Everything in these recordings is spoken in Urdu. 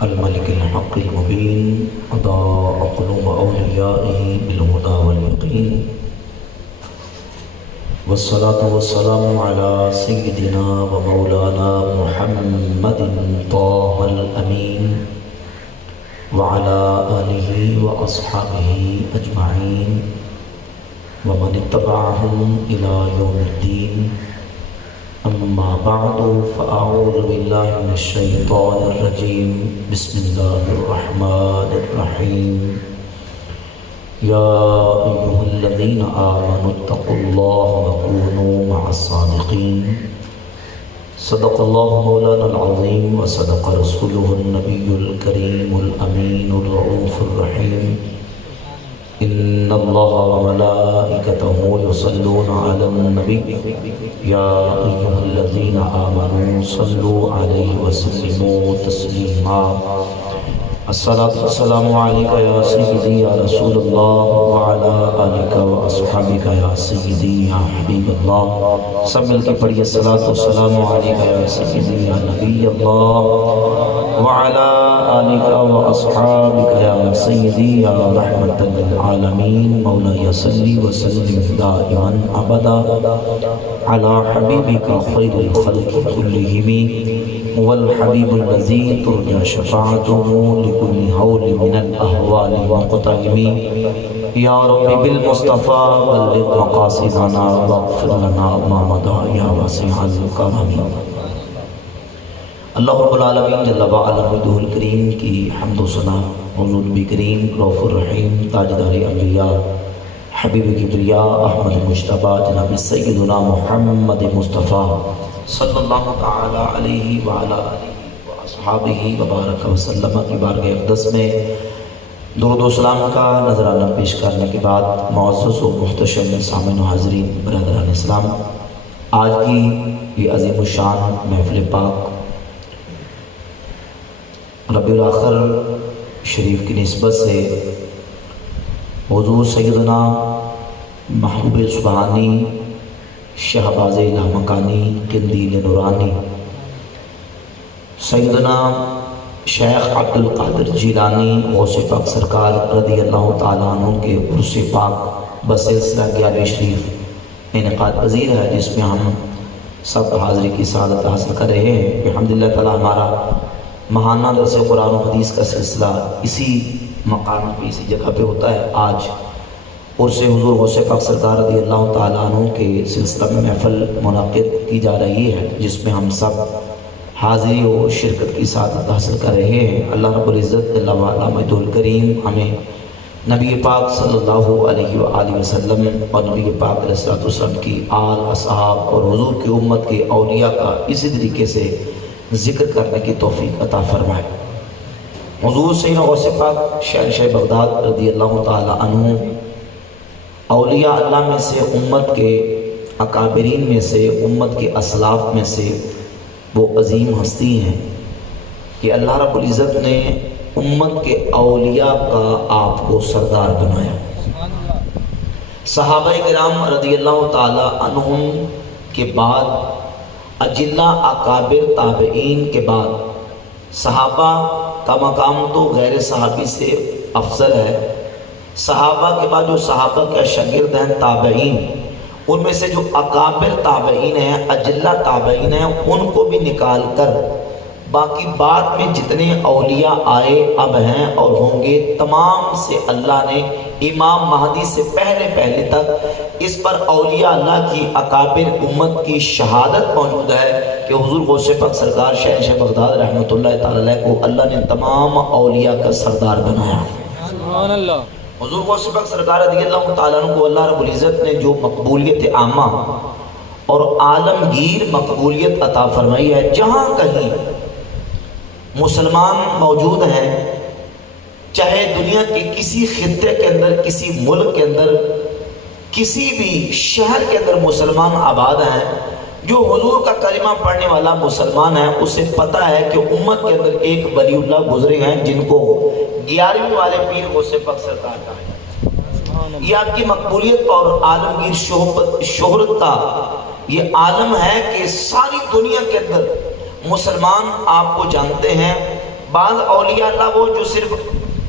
الملك الحق المبين أضاء قلوب أوليائه بالهدى واليقين والصلاة والسلام على سيدنا ومولانا محمد طه الأمين وعلى آله وأصحابه أجمعين ومن اتبعهم إلى يوم الدين. أما بعد فأعوذ بالله من الشيطان الرجيم. بسم الله الرحمن الرحيم. يا أيها الذين آمنوا اتقوا الله وكونوا مع الصادقين. صدق الله مولانا العظيم وصدق رسوله النبي الكريم الأمين الرؤوف الرحيم. إن الله وملائكته يصلون على النبي يا أيها الذين آمنوا صلوا عليه وسلموا تسليما. الصلاة والسلام عليك يا سيدي يا رسول الله وعلى آلك وأصحابك يا سيدي يا حبيب الله. سب مل کے پڑھیے الصلاة والسلام عليك يا سيدي يا نبي الله وعلى آلك وأصحابك يا سيدي يا رحمة للعالمين. مولاي صل وسلم دائما أبدا على حبيبك خير الخلق كلهم والحبيب الذي ترجى شفاعته لكل هول من الأهوال مقتحم. يا رب بالمصطفى بلغ مقاصدنا واغفر لنا ما مضى يا واسع الكرم. اللہ رب العالمین جل وعلا وحدہ الکریم کی حمد و ثنا حضور نبی کریم رؤوف الرحیم تاجدار انبیاء حبیب کبریا احمد مجتبی جناب سیدنا محمد مصطفیٰ صلی اللہ تعالی علیہ وعلا آلہ واصحابہ وبارک وسلم کی بارگاہ اقدس میں درود و سلام کا نذرانہ پیش کرنے کے بعد معزز و محتشم سامعین و حاضرین برادران اسلام، آج کی یہ عظیم الشان محفل پاک ربیع الاخر شریف کی نسبت سے حضور سیدنا محبوب سبحانی شہباز لامکانی قندیل نورانی سیدنا شیخ عبد القادر جیلانی غوث پاک سرکار رضی اللہ تعالیٰ عنہ کے عرس پاک بسلسلہ 11 شریف انعقاد پذیر ہے، جس میں ہم سب حاضری کی سعادت حاصل کر رہے ہیں الحمدللہ تعالیٰ. ہمارا ماہانہ درس قرآن و حدیث کا سلسلہ اسی مقام پہ اسی جگہ پہ ہوتا ہے. آج عرس حضور غوث پاک سرکار رضی اللہ تعالیٰ عنہ کے سلسلہ میں محفل منعقد کی جا رہی ہے، جس میں ہم سب حاضری و شرکت کی سعادت حاصل کر رہے ہیں. اللہ رب العزت جل وعلا مجدہ الکریم ہمیں نبی پاک صلی اللہ علیہ وآلہ وسلم اور نبی پاک علیہ الصلوۃ والسلام کی آل اصحاب اور حضور کی امت کے اولیاء کا اسی طریقے سے ذکر کرنے کی توفیق عطا فرمائے. حضور سیدنا غوث پاک شہنشاہ بغداد رضی اللہ تعالی عنہ اولیاء اللہ میں سے، امت کے اکابرین میں سے، امت کے اسلاف میں سے وہ عظیم ہستی ہیں کہ اللہ رب العزت نے امت کے اولیاء کا آپ کو سردار بنایا. صحابہ کرام رضی اللہ تعالی عنہم کے بعد اجلہ اکابر تابعین کے بعد صحابہ کا مقام تو غیر صحابی سے افضل ہے. صحابہ کے بعد جو صحابہ کے شاگرد ہیں تابعین، ان میں سے جو اکابر تابعین ہیں، اجلہ تابعین ہیں، ان کو بھی نکال کر باقی بعد میں جتنے اولیاء آئے اب ہیں اور ہوں گے، تمام سے اللہ نے امام مہدی سے پہلے تک اس پر اولیاء اللہ کی اکابر امت کی شہادت موجود ہے کہ حضور غوث پاک سرکار شہنشاہ بغداد رحمۃ اللہ تعالی علیہ کو اللہ نے تمام اولیاء کا سردار بنایا. سبحان اللہ. حضور غوث پاک سرکار رضی اللہ تعالیٰ عنہ کو اللہ رب العزت نے جو مقبولیت عامہ اور عالمگیر مقبولیت عطا فرمائی ہے، جہاں کہیں مسلمان موجود ہیں، چاہے دنیا کے کسی خطے کے اندر، کسی ملک کے اندر، کسی بھی شہر کے اندر مسلمان آباد ہیں، جو حضور کا کلمہ پڑھنے والا مسلمان ہے، اسے پتہ ہے کہ امت کے اندر ایک ولی اللہ گزرے ہیں جن کو 11ویں والے پیر غوث پاک سرکار کا ہے. یہ آپ کی مقبولیت اور عالمگیر شہرت کا یہ عالم ہے کہ ساری دنیا کے اندر مسلمان آپ کو جانتے ہیں، بعض اولیاء اللہ وہ جو صرف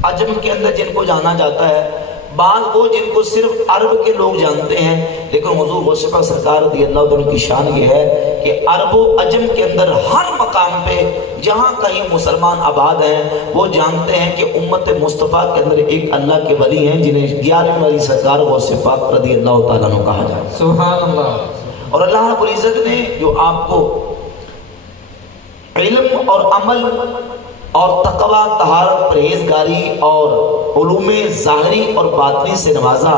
عجم کے اندر جن کو جانا جاتا ہے، بعض وہ جن کو صرف عرب کے لوگ جانتے ہیں، لیکن حضور غوث پاک سرکار رضی اللہ عنہ کی شان یہ ہے کہ عرب و عجم کے اندر ہر مقام پہ جہاں کہیں مسلمان آباد ہیں وہ جانتے ہیں کہ امت مصطفیٰ کے اندر ایک اللہ کے ولی ہیں جنہیں 11ویں ولی سرکار غوث پاک رضی اللہ تعالیٰ عنہ کہا جائے۔ سبحان اللہ۔ اور اللہ رب العزت نے جو آپ کو علم اور عمل اور تقوی، طہارت، پرہیزگاری اور علوم ظاہری اور باطنی سے نوازا۔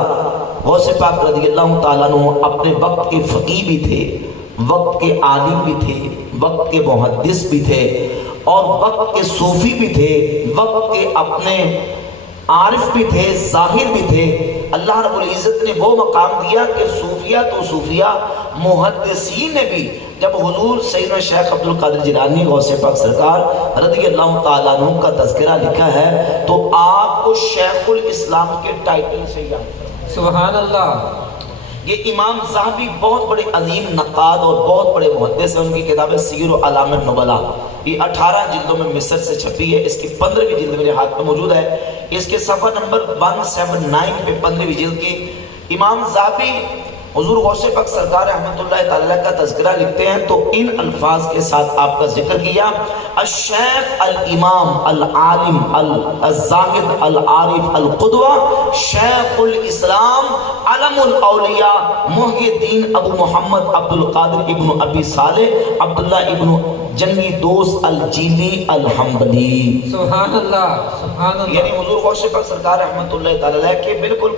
غوث پاک رضی اللہ تعالیٰ عنہ اپنے وقت کے فقیہ بھی تھے، وقت کے عالم بھی تھے، وقت کے محدث بھی تھے، اور وقت کے صوفی بھی تھے، وقت کے اپنے عارف بھی تھے، ظاہر بھی تھے۔ اللہ رب العزت نے وہ مقام دیا کہ صوفیہ تو صوفیہ، محدثین نے بھی جب حضور سیدنا شیخ عبد القادر جیلانی غوث پاک سرکار رضی اللہ تعالیٰ عنہ کا تذکرہ لکھا ہے تو آپ کو شیخ الاسلام کے ٹائٹل سے یاد کریں۔ سبحان اللہ۔ یہ امام ذہبی بہت بڑے عظیم نقاد اور بہت بڑے محدث ہیں، ان کی کتاب سیر و اعلام النبلاء یہ 18 جلدوں میں مصر سے چھپی ہے، اس کی 15ویں جلد میرے ہاتھ میں موجود ہے، اس کے صفحہ نمبر 179 پہ 15ویں جلد کی امام ذہبی حضور غوث پاک سرکار رحمت اللہ تعالیٰ کا تذکرہ لکھتے ہیں تو ان الفاظ کے ساتھ آپ کا ذکر کیا: الشیخ الامام العالم الزاہد العارف القدوہ شیخ الاسلام علم الاولیاء محی الدین ابو محمد عبد القادر ابن ابی صالح عبداللہ ابن جنگی دوست الجیلی الحنبلی۔ سبحان اللہ، سبحان اللہ۔ یعنی حضور غوث پاک سرکار رحمت اللہ تعالیٰ کے بالکل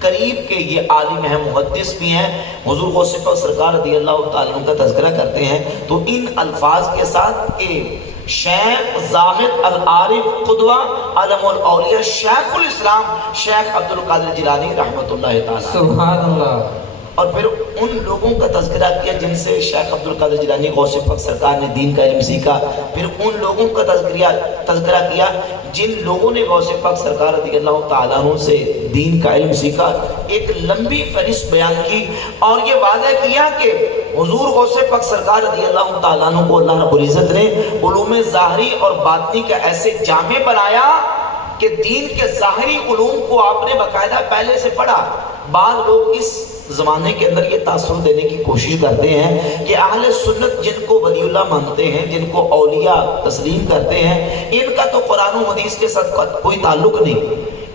قریب کے یہ عالم ہیں، محدث بھی ہیں، حضور غوث پاک سرکار رضی اللہ تعالیٰ عنہ کا تذکرہ کرتے ہیں تو ان الفاظ کے ساتھ کہ شیخ زاہد العارف قدوہ علم الاولیاء شیخ الاسلام شیخ عبد القادر جیلانی رحمت اللہ تعالیٰ، سبحان اللہ۔ اور پھر ان لوگوں کا تذکرہ کیا جن سے شیخ عبد القادر جیلانی غوث پاک سرکار نے دین کا علم سیکھا، پھر ان لوگوں کا تذکرہ کیا جن لوگوں نے غوث پاک سرکار رضی اللہ تعالیٰ عنہ سے دین کا علم سیکھا، ایک لمبی فہرست بیان کی اور یہ واضح کیا کہ حضور غوث پاک سرکار رضی اللہ تعالیٰ عنہ کو اللہ رب العزت نے علوم ظاہری اور باطنی کا ایسے جامع بنایا کہ دین کے ظاہری علوم کو آپ نے باقاعدہ پہلے سے پڑھا۔ بعض لوگ اس زمانے کے اندر یہ تاثر دینے کی کوشش کرتے ہیں کہ اہل سنت جن کو ولی اللہ مانتے ہیں، جن کو اولیاء تسلیم کرتے ہیں، ان کا تو قرآن و حدیث کے ساتھ کوئی تعلق نہیں،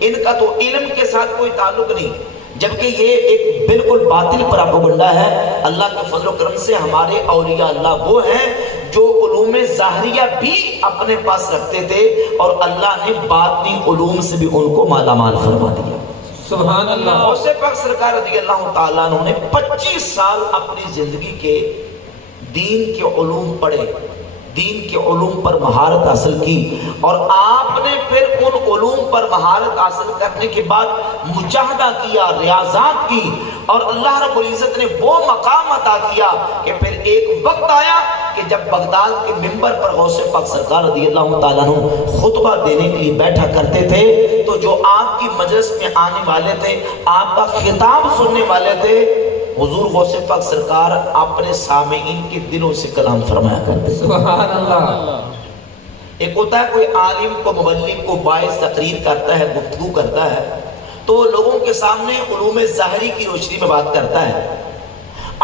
ان کا تو علم کے ساتھ کوئی تعلق نہیں، جبکہ یہ ایک بالکل باطل پراپیگنڈا ہے۔ اللہ کے فضل و کرم سے ہمارے اولیاء اللہ وہ ہیں جو علوم ظاہریہ بھی اپنے پاس رکھتے تھے اور اللہ نے باطنی علوم سے بھی ان کو مالا مال فرما دیا۔ سبحان اللہ۔ غوث پاک سرکار رضی اللہ تعالیٰ عنہ نے 25 سال اپنی زندگی کے دین کے علوم پڑھے، دین کے علوم پر مہارت حاصل کی، اور آپ نے پھر ان علوم پر مہارت حاصل کرنے کے بعد مجاہدہ کیا، ریاضات کی، اور اللہ رب العزت نے وہ مقام عطا کیا کہ پھر ایک وقت آیا کہ جب بغداد کے منبر پر غوث پاک سرکار رضی اللہ تعالیٰ عنہ خطبہ دینے کے لیے بیٹھا کرتے تھے تو جو آپ کی مجلس میں آنے والے تھے، آپ کا خطاب سننے والے تھے، حضور غوث پاک سرکار اپنے سامعین کے دلوں سے کلام فرمایا کرتے۔ سبحان اللہ۔ ایک ہوتا ہے کوئی عالم کو مبلغ کو باعث تقریر کرتا ہے، گفتگو کرتا ہے تو وہ لوگوں کے سامنے علوم ظاہری کی روشنی میں بات کرتا ہے۔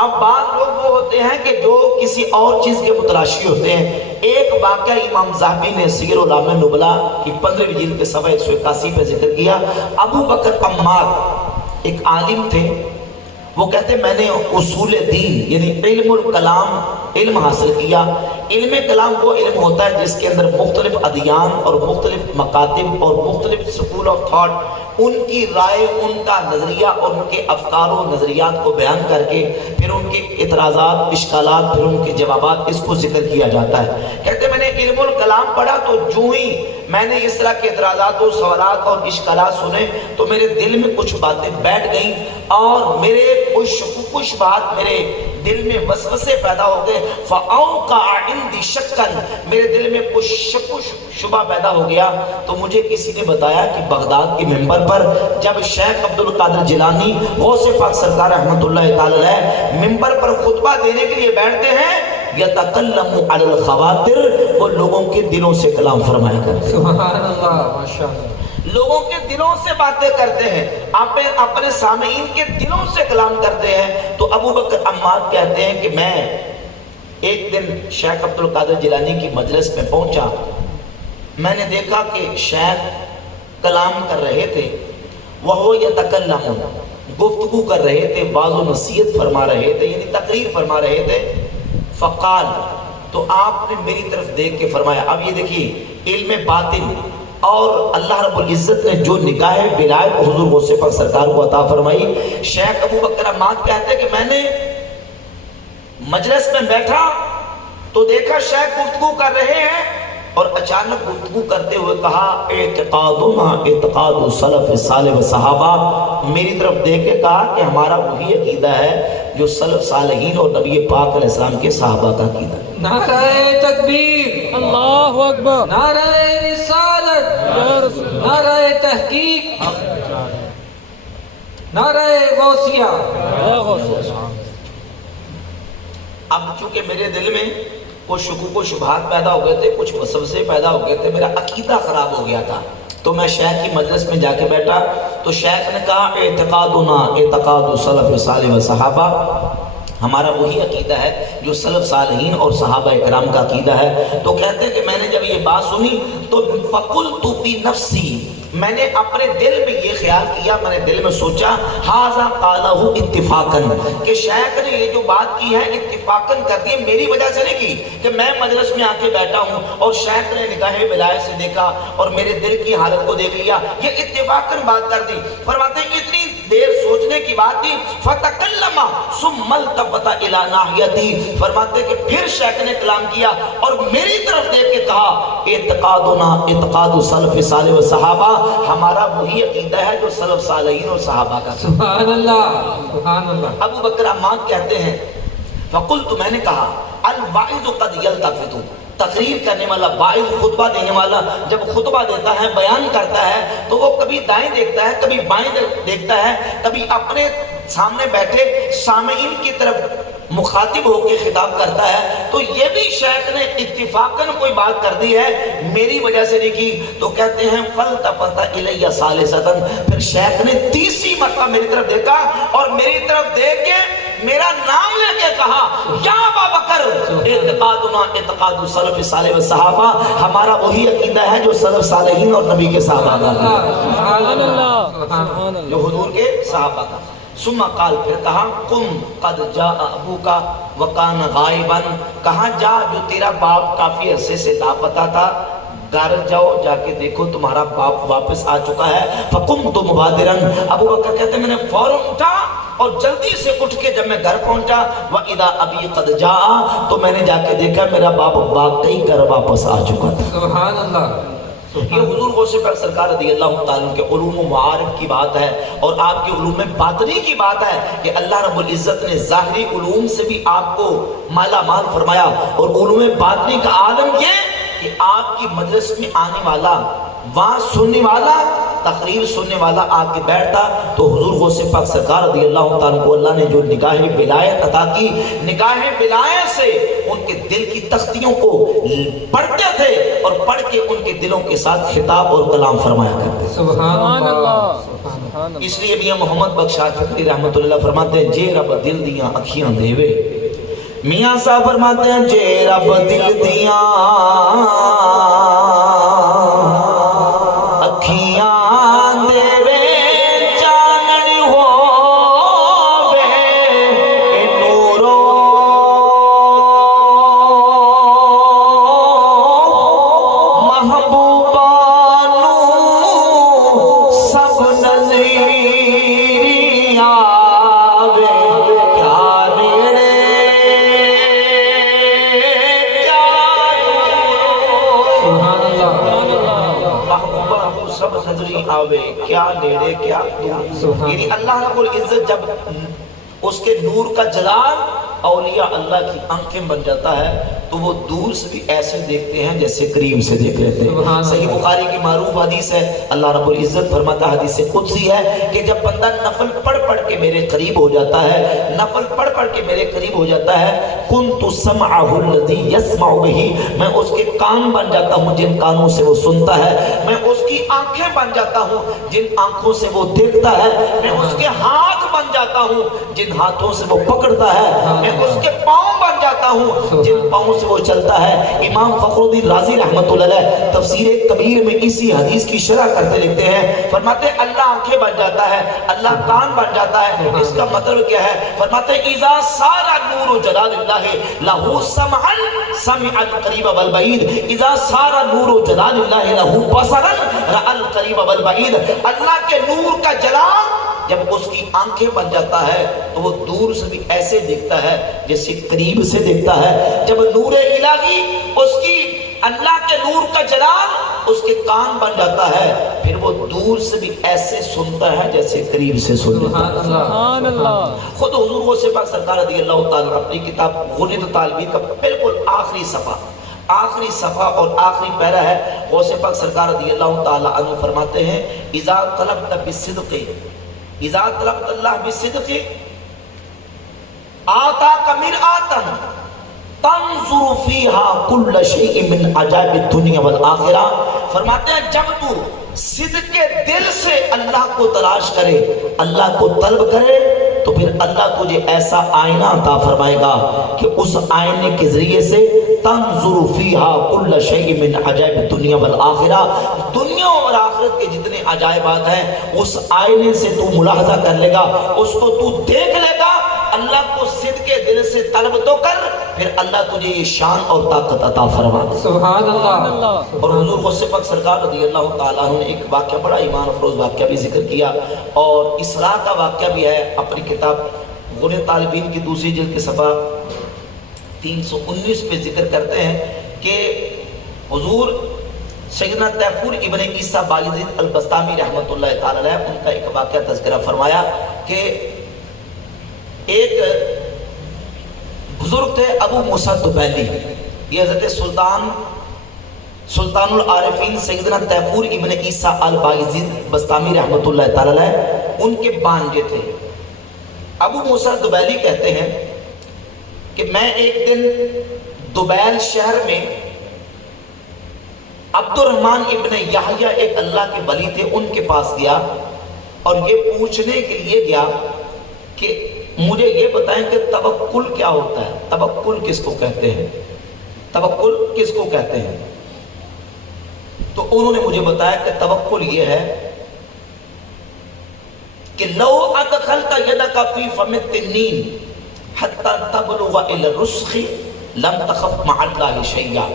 اب بعض لوگ وہ ہوتے ہیں کہ جو کسی اور چیز کے متلاشی ہوتے ہیں۔ ایک واقعہ امام ذہبی نے سیر و اعلام النبلاء کی 15ویں جلد کے صفحہ 181 پہ ذکر کیا۔ ابو بکر عمار ایک عالم تھے، وہ کہتے ہیں میں نے اصول دین یعنی علم الکلام علم حاصل کیا۔ علم کلام وہ علم ہوتا ہے جس کے اندر مختلف ادیان اور مختلف مکاتب اور مختلف سکول آف تھاٹ ان کی رائے، ان کا نظریہ اور ان کے افکار و نظریات کو بیان کر کے پھر ان کے اعتراضات، اشکالات، پھر ان کے جوابات، اس کو ذکر کیا جاتا ہے۔ کہتے میں نے علم الکلام پڑھا تو جو ہی میں نے اس طرح کے اعتراضات و سوالات اور اشکالات سنے تو میرے دل میں کچھ باتیں بیٹھ گئیں اور میرے کچھ بات میرے دل میں وسوسے پیدا ہو گئے۔ فَأَوْقَعَ عِنْدِي شَكًّا، میرے دل میں کچھ شک و شبہ پیدا ہو گیا تو مجھے کسی نے بتایا کہ بغداد کے منبر پر جب شیخ عبد القادر جیلانی غوث پاک سرکار رحمت اللہ تعالی علیہ منبر پر خطبہ دینے کے لیے بیٹھتے ہیں، یتکلم علی الخواطر، وہ لوگوں کے دلوں سے کلام فرمایا کرتے ہیں۔ سبحان اللہ، ماشاء اللہ۔ لوگوں کے دلوں سے باتیں کرتے ہیں، اپنے سامعین کے دلوں سے کلام کرتے ہیں۔ تو ابو بکر عماد کہتے ہیں کہ میں ایک دن شیخ عبد القادر جیلانی کی مجلس میں پہنچا، میں نے دیکھا کہ شیخ کلام کر رہے تھے، وہ یتکلم، گفتگو کر رہے تھے، بعض و نصیحت فرما رہے تھے، یعنی تقریر فرما رہے تھے۔ فقال، تو آپ نے میری طرف دیکھ کے فرمایا۔ اب یہ دیکھیے علم باطن اور اللہ رب العزت نے جو نگاہ ولایت حضور غوث پاک سرکار کو عطا فرمائی۔ شیخ ابو بکر عماد کہتے ہیں کہ میں نے مجلس میں بیٹھا تو دیکھا شیخ گفتگو کر رہے ہیں، اور اچانک گفتگو کرتے ہوئے کہا اعتقادنا اعتقاد سلف صالح و صحابہ، میری طرف دیکھ کے کہا کہ ہمارا وہی عقیدہ ہے جو سلف صالحین اور نبی پاک علیہ السلام کے صحابہ کا عقیدہ ہے۔ نعرہ تکبیر، اللہ اکبر، نعرہ رسالت، نعرہ تحقیق، نعرہ غوثیہ۔ اب چونکہ میرے دل میں کچھ شکوک و شبہات پیدا ہو گئے تھے، کچھ وسوسے پیدا ہو گئے تھے، میرا عقیدہ خراب ہو گیا تھا، تو میں شیخ کی مجلس میں جا کے بیٹھا تو شیخ نے کہا اعتقادنا اعتقاد سلف صالح و صحابہ، ہمارا وہی عقیدہ ہے جو سلف صالحین اور صحابہ اکرام کا عقیدہ ہے۔ تو کہتے ہیں کہ میں نے جب یہ بات سنی تو فقلت فی نفسی، میں نے اپنے دل میں یہ خیال کیا، میں نے دل میں سوچا ھذا قالہ اتفاقاً، کہ شیخ نے یہ جو بات کی ہے اتفاقاً کر دی، میری وجہ سے نہیں کی کہ میں مجلس میں آ کے بیٹھا ہوں اور شیخ نے نگاہ ولایت سے دیکھا اور میرے دل کی حالت کو دیکھ لیا، یہ اتفاقاً بات کر دی۔ فرماتے ہیں اتنی دیر سوچنے کی بات تھی، فتکلم ثم التفت الی ناحیتی، فرماتے کہ پھر شیخ نے کلام کیا اور میری طرف دیکھ کے کہا اعتقادنا اعتقاد سلف صالح و صحابہ، ہمارا وہی عقیدہ ہے جو سلف صالحین اور صحابہ کا۔ سبحان اللہ، سبحان اللہ۔ ابو بکر عماد کہتے ہیں فقلت، میں نے کہا الواعظ قد یلتفت، تقریر کرنے والا، واعظ خطبہ دینے والا جب خطبہ دیتا ہے، بیان کرتا ہے تو وہ کبھی دائیں دیکھتا ہے، کبھی بائیں دیکھتا ہے، کبھی اپنے سامنے بیٹھے سامعین کی طرف مخاطب ہو کے خطاب کرتا ہے۔ تو یہ بھی شیخ نے اتفاقاً کوئی بات کر دی ہے، میری وجہ سے نہیں کی۔ تو کہتے ہیں فالتفت الی ثالثۃ، پھر شیخ نے تیسری مرتبہ میری طرف دیکھا اور میری طرف دیکھ کے میرا نام لے کے کہا یا ابا بکر اعتقادنا اعتقاد سلف صالح و صحابہ، ہمارا وہی عقیدہ ہے جو سلف صالحین اور نبی کے صحابہ کا، سبحان اللہ، جو حضور کے صحابہ کا۔ ثم قال، پھر کہا قم قد جاء ابوک وکان غائبا، کہاں جا جو تیرا باپ کافی عرصے سے لاپتہ تھا، گھر جاؤ، جا کے دیکھو تمہارا باپ واپس آ چکا ہے۔ فقمت مبادرا، ابو بکر کہتے ہیں میں نے فوراً اٹھا اور جلدی سے اٹھ کے جب میں گھر پہنچا وَإِذَا أَبِي قَدْ جَاءَ، تو میں نے جا کے دیکھا میرا باپ واقعی گھر واپس آ چکا تھا۔ سبحان اللہ۔ یہ حضور غوث پاک سرکار رضی اللہ تعالیٰ کے علوم و معارف کی بات ہے، اور آپ کے علوم باطنی کی بات ہے کہ اللہ رب العزت نے ظاہری علوم سے بھی آپ کو مالا مال فرمایا، اور علوم باطنی کا عالم یہ کہ آپ کی مجلس میں آنے والا، وعظ سننے والا، تقریر سننے والا آ کے بیٹھتا تو حضور غوث پاک سرکار رضی اللہ تعالیٰ کو اللہ نے جو نگاہ ولایت عطا کی، نگاہ ولایت سے ان کے دل کی تختیوں کو پڑھتے تھے اور پڑھ کے ان کے دلوں کے ساتھ خطاب اور کلام فرمایا کرتے۔ سبحان اللہ۔ اس لیے میاں محمد بخشار فقری رحمۃ اللہ فرماتے ہیں جے رب دل دیاں اکھیاں دیوے، میاں صاحب فرماتے ہیں جے رب دل دیاں اکھیاں دیوے، چانن ہووے نورو محبوبا نو سب نظری آوے، کیا نیڑے کیا سبحان اللہ۔ محبوبہ کو سب نظری آوے، کیا نیڑے کیا دور۔ یعنی اللہ رب العزت جب اس کے نور کا جلال اولیاء اللہ کی آنکھیں بن جاتا ہے تو تو وہ دور سے بھی ایسے دیکھتے ہیں جیسے قریب سے دیکھ لیتے ہیں۔ صحیح بخاری کی معروف حدیث ہے، اللہ رب العزت فرماتا ہے، حدیث قدسی ہے کہ جب بندہ نفل پڑھ پڑھ کے میرے قریب ہو جاتا ہے، نفل پڑھ پڑھ کے میرے قریب ہو جاتا ہے، کنت سمعہ الذی یسمع بہ، میں اس کے کان بن جاتا ہوں جن کانوں سے وہ سنتا ہے، میں اس کی آنکھیں بن جاتا ہوں جن آنکھوں سے وہ دیکھتا ہے، میں اس کے ہاتھ بن جاتا ہوں جن ہاتھوں سے وہ پکڑتا ہے، میں اس کے پاؤں بن جاتا ہوں جن پاؤں سے وہ چلتا ہے۔ امام فخر الدین رازی رحمۃ اللہ علیہ تفسیر کبیر میں اسی حدیث کی شرح کرتے لکھتے ہیں، فرماتے ہیں اللہ آنکھیں بن جاتا ہے، اللہ کان بن جاتا ہے، اس کا مطلب کیا ہے؟ فرماتے ہیں اذا صار نور جلال اللہ لہو سمعا سمع القریب والبعید، اذا صار نور جلال اللہ لہو بصرا رأى القریب والبعید، اللہ کے نور کا جلال جب اس کی آنکھیں بن جاتا ہے تو وہ دور سے بھی ایسے دیکھتا ہے جیسے قریب سے دیکھتا ہے۔ جب نور الہی اس کی اللہ کے نور کا جلال اس کے کان بن جاتا ہے، پھر وہ دور سے بھی ایسے سنتا ہے جیسے قریب سے سن لیتا ہے۔ سبحان اللہ۔ خود حضور غوث پاک سرکار رضی اللہ تعالیٰ اپنی کتاب غنیۃ طالبین کا بالکل آخری صفحہ اور آخری پیرا ہے، غوث پاک سرکار رضی اللہ تعالیٰ عنہ فرماتے ہیں اذا طلبت بالصدق، اذا طلبت اللہ بالصدق آتاک مرآتا تنظر فیہا کل شیء من عجائب الدنیا والآخرہ، فرماتے ہیں جب تو صدق کے دل سے اللہ کو تلاش کرے، اللہ کو طلب کرے، تو پھر اللہ تجھے ایسا آئینہ عطا فرمائے گا کہ اس آئینے کے ذریعے سے تنظر فیہا کل شیء من عجائب الدنیا والآخرہ، دنیا اور آخرت کے جتنے عجائبات ہیں اس آئینے سے تو ملاحظہ کر لے گا، اس کو تو دیکھ لے گا۔ اللہ کو صدق کے دل سے طلب تو کر، پھر اللہ تجھے یہ شان اور طاقت عطا فرما دے۔ سبحان اللہ۔ اور حضور غوث پاک سرکار رضی اللہ تعالیٰ عنہ نے ایک واقعہ، بڑا ایمان افروز واقعہ بھی ذکر کیا، اور اسراء کا واقعہ بھی ہے اپنی کتاب غنیۃ طالبین کی دوسری جلد کے صفحہ 319 پہ ذکر کرتے ہیں کہ حضور سیدنا تیفور ابن عیسیٰ بایزید البسطامی رحمۃ اللہ تعالیٰ علیہ، ان کا ایک واقعہ تذکرہ فرمایا کہ ایک بزرگ تھے ابو موسیٰ دبیلی، یہ حضرت سلطان العارفین سیدنا تیفور ابن عیسیٰ البایزید بسطامی رحمۃ اللہ تعالیٰ علیہ ان کے بانجے تھے۔ ابو موسیٰ دبیلی کہتے ہیں کہ میں ایک دن دبیل شہر میں عبد الرحمن ابن یحییٰ ایک اللہ کے ولی تھے، ان کے پاس گیا اور یہ پوچھنے کے لیے گیا کہ مجھے یہ بتائیں کہ توکل کیا ہوتا ہے، توکل کس کو کہتے ہیں، توکل کس کو کہتے ہیں؟ تو انہوں نے مجھے بتایا کہ توکل یہ ہے کہ لو ادخلت یدک فی فم التنین حتی تبلغ الی الرسخ لم تخف مع اللہ شیئا۔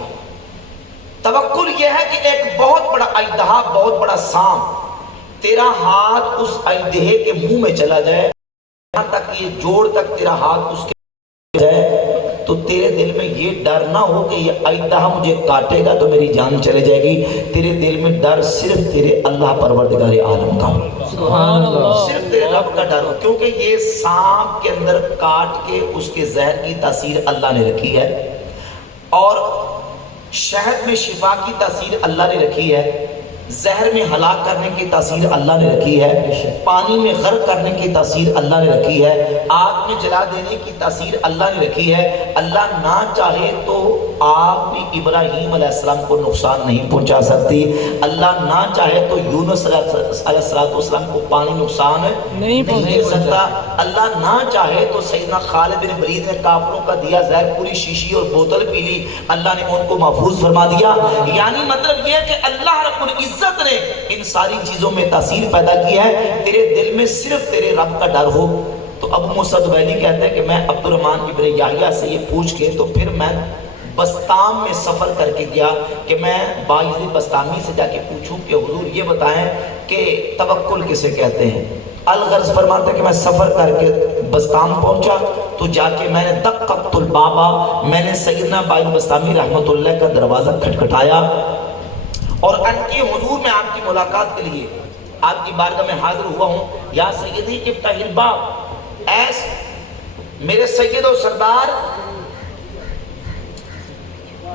توکل یہ ہے کہ ایک بہت بڑا اژدہا، بہت بڑا سانپ تیرا ہاتھ اس اژدہے کے منہ میں چلا جائے، یہاں تک یہ جوڑ تک تیرا ہاتھ اس کے جائے، تو تیرے دل میں یہ ڈر نہ ہو کہ یہ اژدہا مجھے کاٹے گا تو میری جان چلے جائے گی، تیرے دل میں ڈر صرف تیرے اللہ پروردگار عالم کا ہو، سبحان اللہ، صرف تیرے رب کا ڈر ہو، کیونکہ یہ سانپ کے اندر کاٹ کے اس کے زہر کی تاثیر اللہ نے رکھی ہے، اور شہد میں شفا کی تاثیر اللہ نے رکھی ہے، زہر میں ہلاک کرنے کی تاثیر اللہ نے رکھی ہے، پانی میں غرق کرنے کی تاثیر اللہ نے رکھی ہے، آگ میں جلا دینے کی تاثیر اللہ نے رکھی ہے۔ اللہ نہ چاہے تو آگ بھی ابراہیم علیہ السلام کو نقصان نہیں پہنچا سکتی، اللہ نہ چاہے تو یونس علیہ السلام کو پانی نقصان نہیں دے سکتا، اللہ نہ چاہے تو سیدنا خالد بن ولید نے کافروں کا دیا زہر پوری شیشی اور بوتل پی لی، اللہ نے ان کو محفوظ فرما دیا۔ یعنی مطلب یہ کہ اللہ رب العزت نے ان ساری چیزوں میں تاثیر پیدا کی ہے، تیرے دل میں صرف تیرے رب کا ڈر ہو۔ تو ابو موسیٰ دبیلی کہتے ہیں کہ میں عبد الرحمن ابن یحییٰ سے یہ پوچھ کے تو پھر میں بسطام میں سفر کر کے گیا کہ میں بایزید بسطامی سے جا کے پوچھوں کہ حضور یہ بتائیں کہ توکل کسے کہتے ہیں۔ الغرض فرماتا ہے کہ میں سفر کر کے بسطام پہنچا تو جا کے میں نے دققت البابا، میں نے سیدنا بایزید بسطامی رحمۃ اللہ کا دروازہ کھٹکھٹایا اور عرض کی حضور میں آپ کی ملاقات کے لیے آپ کی بارگاہ میں حاضر ہوا ہوں، یا سیدی افتح الباب، ایس میرے سید و سردار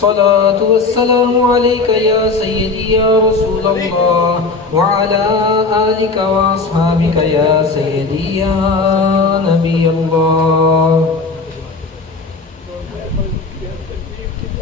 الصلاة والسلام عليك يا سيدي يا رسول الله وعلى آلك وأصحابك يا سيدي يا نبي الله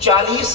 40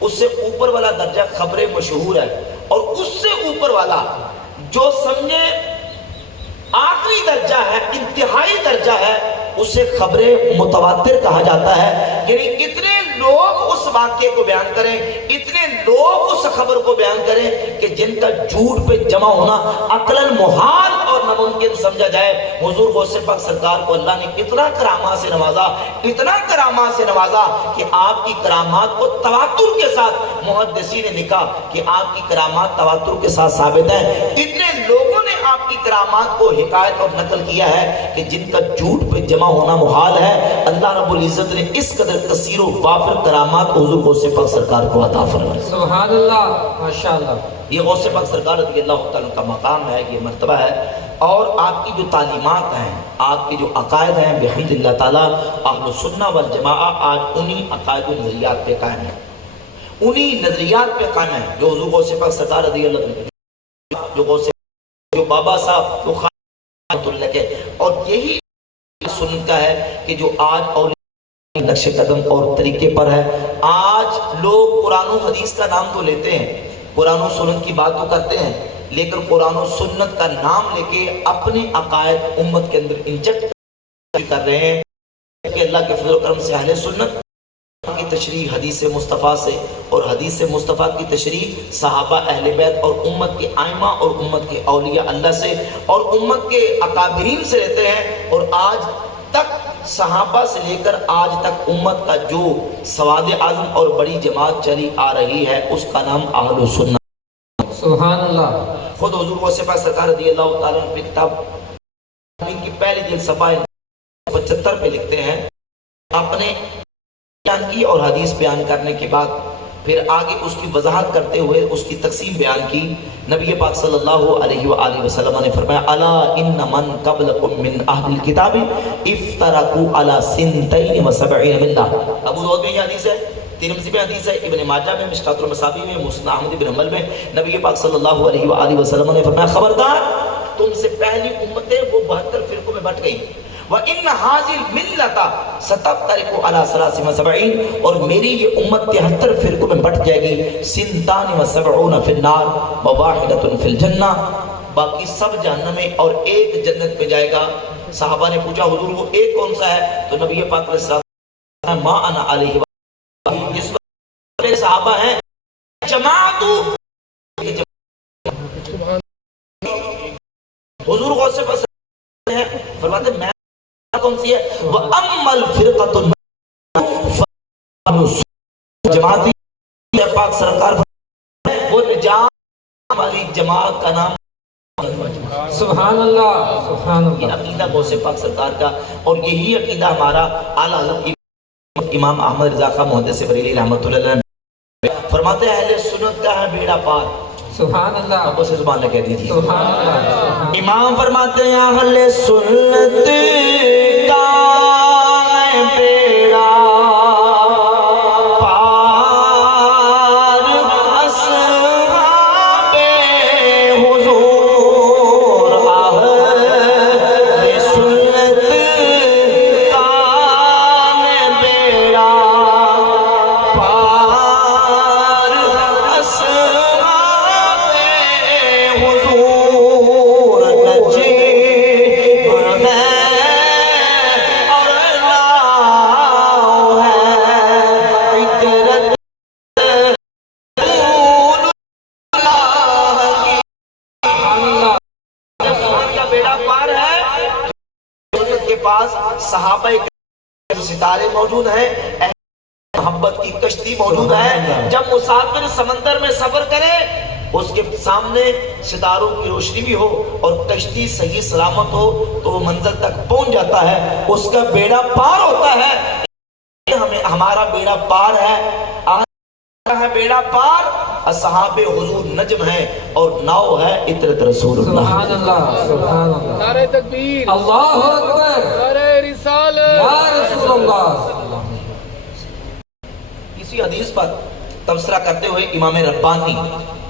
اس سے اوپر والا درجہ خبر مشہور ہے، اور اس سے اوپر والا جو سمجھے آخری درجہ ہے، انتہائی درجہ ہے، اسے خبر متواتر کہا جاتا ہے۔ یعنی اتنے لوگ اس واقعے کو بیان کریں، اتنے لوگ اس خبر کو بیان کریں کہ جن کا جھوٹ پہ جمع ہونا عقلاً محال اور ناممکن سمجھا جائے۔ حضور غوث پاک سرکار کو اللہ نے اتنا کرامات سے نوازا، اتنا کرامات سے نوازا کہ آپ کی کرامات کو تواتر کے ساتھ، محدثین نے لکھا کہ آپ کی کرامات تواتر کے ساتھ ثابت ہے۔ اتنے لوگوں نے آپ کی کرامات کو حکایت اور نقل کیا ہے کہ جن کا جھوٹ پہ جمع ہونا محال ہے۔ اللہ رب العزت نے اس قدر کثیر و وافر کرامات حضور غوث پاک سرکار کو عطا فرمائے۔ سبحان اللہ، ماشاءاللہ۔ یہ غوث پاک سرکار رضی اللہ تعالیٰ کا مقام ہے، یہ مرتبہ ہے، اور آپ کی جو تعلیمات ہیں، آپ کے جو عقائد ہیں، بحمد اللہ تعالیٰ اہل سنہ والجماعہ آج انہی عقائد و نظریات پہ قائم ہے، انہی نظریات پہ قائم ہے جو حضور غوث پاک سرکار رضی اللہ تعالیٰ، جو غوث، جو بابا صاحب، جو خالد اللہ کے، اور یہی سنت کا ہے کہ جو آج اولیاء نقش قدم اور طریقے پر ہے۔ آج لوگ قرآن و حدیث کا نام تو لیتے ہیں، قرآن و سنت کی بات تو کرتے ہیں، لیکن قرآن و سنت کا نام لے کے اپنے عقائد امت کے اندر انجیکٹ کر رہے ہیں کہ اللہ کے فضل و کرم سے اہل سنت کی تشریح حدیث مصطفیٰ سے، اور حدیث مصطفیٰ کی تشریح صحابہ اہل بیت اور امت کے ائمہ اور امت کے اولیاء اللہ سے اور امت کے اکابرین سے لیتے ہیں۔ اور آج تک صحابہ سے لے کر آج تک امت کا جو سواد اعظم اور بڑی جماعت چلی آ رہی ہے اس کا نام اہل سنت۔ سبحان اللہ۔ خود حضور غوث پاک سرکار رضی اللہ تعالیٰ عنہ کتاب کی پہلی جلد صفحہ 75 پہ لکھتے ہیں، اپنے بیان کی اور حدیث بیان کرنے کے بعد پھر آگے اس کی وضاحت کرتے ہوئے اس کی تقسیم بیان کی۔ نبی پاک صلی اللہ علیہ وآلہ وسلم نے فرمایا الا ان من قبلکم من اہل الکتاب افترقوا علی 72 ملہ۔ ابو داؤد میں یہ حدیث ہے، ترمذی میں حدیث ہے، ابن ماجہ میں، مشکات المصابیح میں، مسند احمد بن حنبل میں، نبی پاک صلی اللہ علیہ وآلہ وسلم نے فرمایا خبردار، تم سے پہلی امتیں وہ 72 فرقوں میں بٹ گئی، وَإِنَّ هَذِهِ الْمِلَّةَ سَتَفْتَرِقُ عَلَى 73 اور میری یہ امت 73 فرقوں میں بٹ جائے گی، 72 فی النار وواحدۃ فی الجنہ، باقی سب جہنم میں اور ایک جنت میں جائے گا۔ صحابہ نے پوچھا حضور وہ ایک کون سا ہے؟ تو نبی پاک علیہ السلام ما انا علیہ وآلہ، اس وقت میرے صحابہ ہیں جماعت، حضور غوث پاک ہیں فرماتے میں کون سی ہے؟ وَأَمَّا الْفِرْقَةُ جماعتی پاک سرکار وہ نجات والی جماعت کا نام سبحان اللہ، سبحان یہ اللہ۔ عقیدہ غوث پاک سرکار کا، اور یہی عقیدہ ہمارا اعلیٰ حضرت امام احمد رضا خان محدث بریلوی رحمۃ اللہ علیہ فرماتے ہیں اہل سنت کا ہے بیڑا پار۔ سبحان اللہ، آپ اسے زبان لے کہہ دیجیے سبحان اللہ۔ امام فرماتے ہیں اہل سنت کا ہے بیڑا پار، اصحاب حضور اہل سنت کا ہے بیڑا پار، اصحاب حضور نجی صحابہ کے ستارے موجود ہیں، محبت کی کشتی موجود ہے۔ جب مسافر سمندر میں سفر کرے اس کے سامنے ستاروں کی روشنی بھی ہو اور کشتی صحیح سلامت ہو تو وہ منزل تک پہنچ جاتا ہے، اس کا بیڑا پار ہوتا ہے۔ ہمیں ہمارا بیڑا پار ہے بیڑا پار، اصحاب حضور نجم ہے اور ناؤ ہے اطرت رسول اللہ۔ سبحان اللہ، سبحان اللہ۔ نعرہ تکبیر، اللہ اکبر، نعرہ رسالت، یا رسول اللہ۔ اسی حدیث پر تبصرہ کرتے ہوئے امام ربانی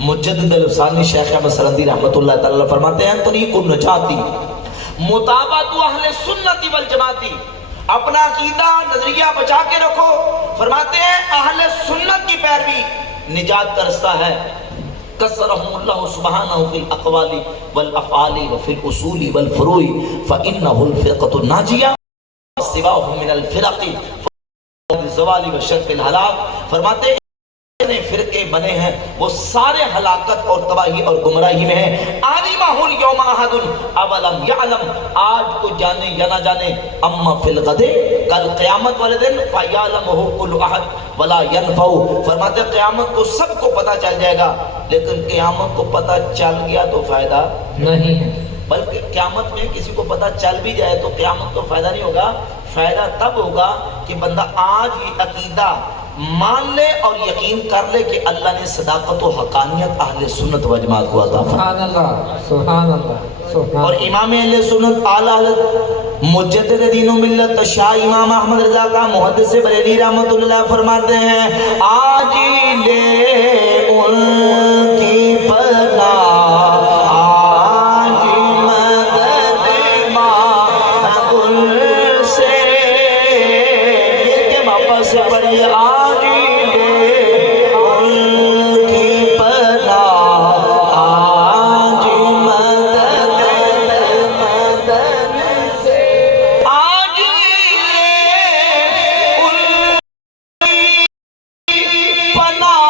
مجدد الفسانی شیخ احمد سرندی رحمۃ اللہ تعالی فرماتے ہیں طریق النجاتی متابعت اہل سنت والجماعت اپنا عقیدہ نظریہ بچا کے رکھو. فرماتے ہیں اہل سنت کی پیروی نجات کا رستہ ہے. کسرہم اللہ سبحانہ فی الاقوال والافعال وفی الاصول والفروع فانہ الفرقۃ الناجیہ سواہ من الفرق الزوال والشرف الہلاک. فرماتے ہیں جتنے فرقے بنے ہیں وہ سارے ہلاکت اور تباہی اور گمراہی میں ہیں. عالمہ اليوم احد اولم یعلم, آج کو جانے یا نہ جانے, اما فی الغد, کل قیامت والے دن فیعلمہ کل احد ولا ینفع. فرماتے ہیں قیامت کو سب کو پتہ چل جائے گا, لیکن قیامت کو پتہ چل گیا تو فائدہ نہیں ہے. بلکہ قیامت میں کسی کو پتہ چل بھی جائے تو قیامت کو فائدہ نہیں ہوگا. فائدہ تب ہوگا کہ بندہ آج یہ عقیدہ مان لے اور یقین کر لے کہ اللہ نے صداقت و حقانیت اہل سنت و جماعت کو عطا فرمائی. سبحان اللہ, سبحان اللہ, سبحان اور اللہ. امام اہل سنت اعلیٰ حضرت مجدد دین و ملت شاہ امام احمد رضا کا محدث بریلی رحمۃ اللہ فرماتے ہیں آج لے ان کی پناہ, آج مدد مانگ ان سے, کہ واپس سے پڑھیے آج لے ان کی پناہ, آج مدد سے, آج لے ان کی پناہ,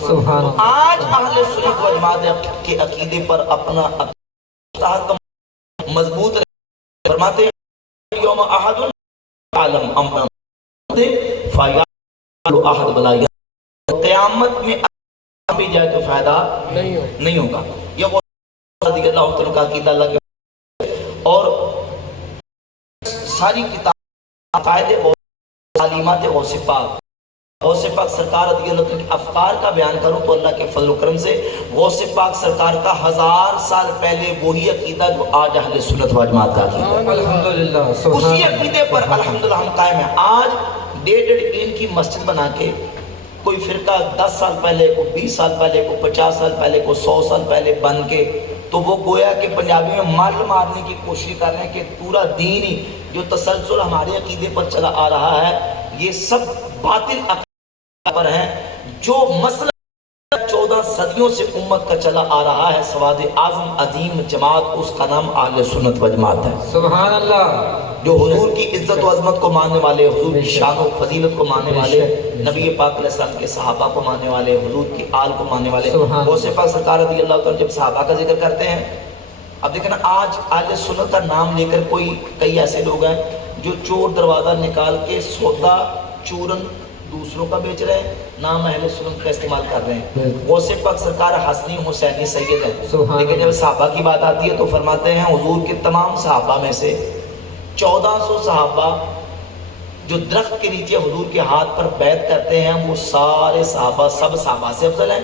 سبحان اللہ. آج اہل سنت و جماعت کے عقیدے پر اپنا عقیدہ مضبوط رہے. فرماتے ہیں یوم احد عالم امر فیعلم احد ولا ینفع, قیامت میں بھی جائے تو فائدہ نہیں ہوگا. یہ رضی اللہ عنہ کا عقیدہ اللہ کے, اور ساری کتاب عقائد و تعلیمات غوث پاک, غوث پاک سرکار رضی اللہ عنہ کے افکار کا بیان کروں تو اللہ کے فضل و کرم سے غوث پاک سرکار کا 1000 سال پہلے وہی عقیدہ جو آج اہل سنت و جماعت کا عقیدہ ہے, الحمدللہ, اسی عقیدے پر الحمدللہ ہم قائم ہیں. آج 1.5 اینٹ کی مسجد بنا کے کوئی فرقہ 10 سال پہلے, کو 20 سال پہلے, کو 50 سال پہلے, کو 100 سال پہلے بن کے, تو وہ گویا کہ پنجابی میں مال مارنے کی کوشش کر رہے ہیں کہ پورا دین ہی جو تسلسل ہمارے عقیدے پر چلا آ رہا ہے یہ سب باطل عقیدے پر ہیں. جو مسئلہ 14 صدیوں سے امت کا چلا آ رہا ہے, سواد اعظم عظیم جماعت, اس کا نام اہل سنت و جماعت ہے. سبحان اللہ. جو حضور کی عزت و عظمت کو ماننے والے, حضور کی شان و فضیلت کو ماننے والے, نبی پاک علیہ السلام کے صحابہ کو ماننے والے, حضور کی آل کو ماننے والے. غوث پاک سرکار رضی اللہ عنہ جب صحابہ کا ذکر کرتے ہیں, اب دیکھیں نا آج اہل سنت کا نام لے کر کئی ایسے لوگ ہیں جو چور دروازہ نکال کے سودا چورن دوسروں کا بیچ رہے ہیں, نام اہل سنت کا استعمال کر رہے ہیں. غوث پاک سرکار حسنی حسینی سید ہیں, لیکن جب صحابہ کی بات آتی ہے تو فرماتے ہیں حضور کے تمام صحابہ میں سے 1400 صحابہ جو درخت کے نیچے حضور کے ہاتھ پر بیعت کرتے ہیں وہ سارے صحابہ سب صحابہ سے افضل ہیں,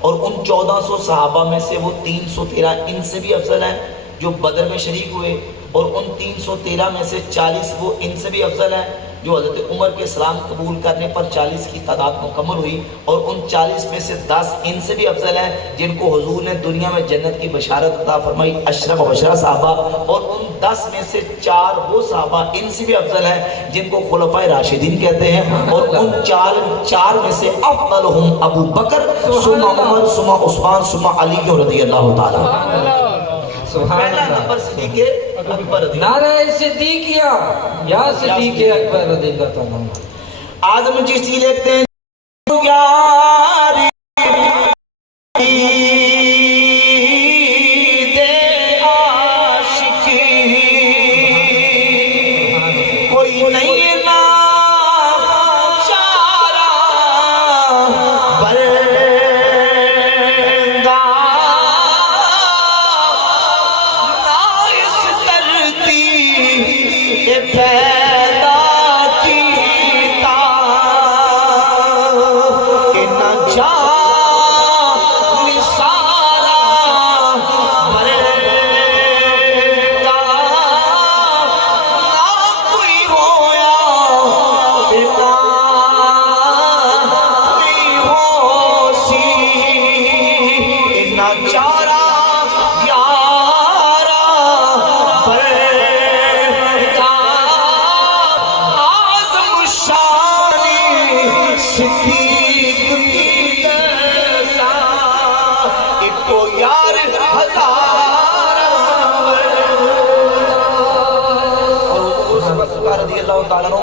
اور ان 1400 صحابہ میں سے وہ 313 ان سے بھی افضل ہیں جو بدر میں شریک ہوئے, اور ان 313 میں سے 40 وہ ان سے بھی افضل ہیں جو حضرت عمر کے اسلام قبول کرنے پر 40 کی تعداد مکمل ہوئی، اور ان 40 میں سے 10 ان سے بھی افضل ہیں جن کو حضور نے دنیا میں جنت کی بشارت عطا فرمائی، اشرف و بشرہ صحابہ، اور ان 10 میں سے 4 وہ صحابہ ان سے بھی افضل ہیں جن کو خلفائے راشدین کہتے ہیں، اور ان 4 میں سے افضلہم ابو بکر ثم عمر ثم عثمان ثم علی رضی اللہ تعالی۔ پہلا نمبر صدیق اکبر رضی اللہ نعرہ صدیقیہ یا صدیق اکبر رضی اللہ تعالیٰ عنہ۔ آدم چشتی لکھتے ہیں یاری دے عاشقی کوئی نہیں نا چارہ بردہ نا اس دھرتی پیدا کیتا کہ نہ جان نثارا بردہ نہ کوئی ہویا بلا کوئی ہو سی نہ چارہ یارا بردہ آزم شانی صدیق کی جیسا ایک کو یار ہزار رضی اللہ تعالیٰ عنہ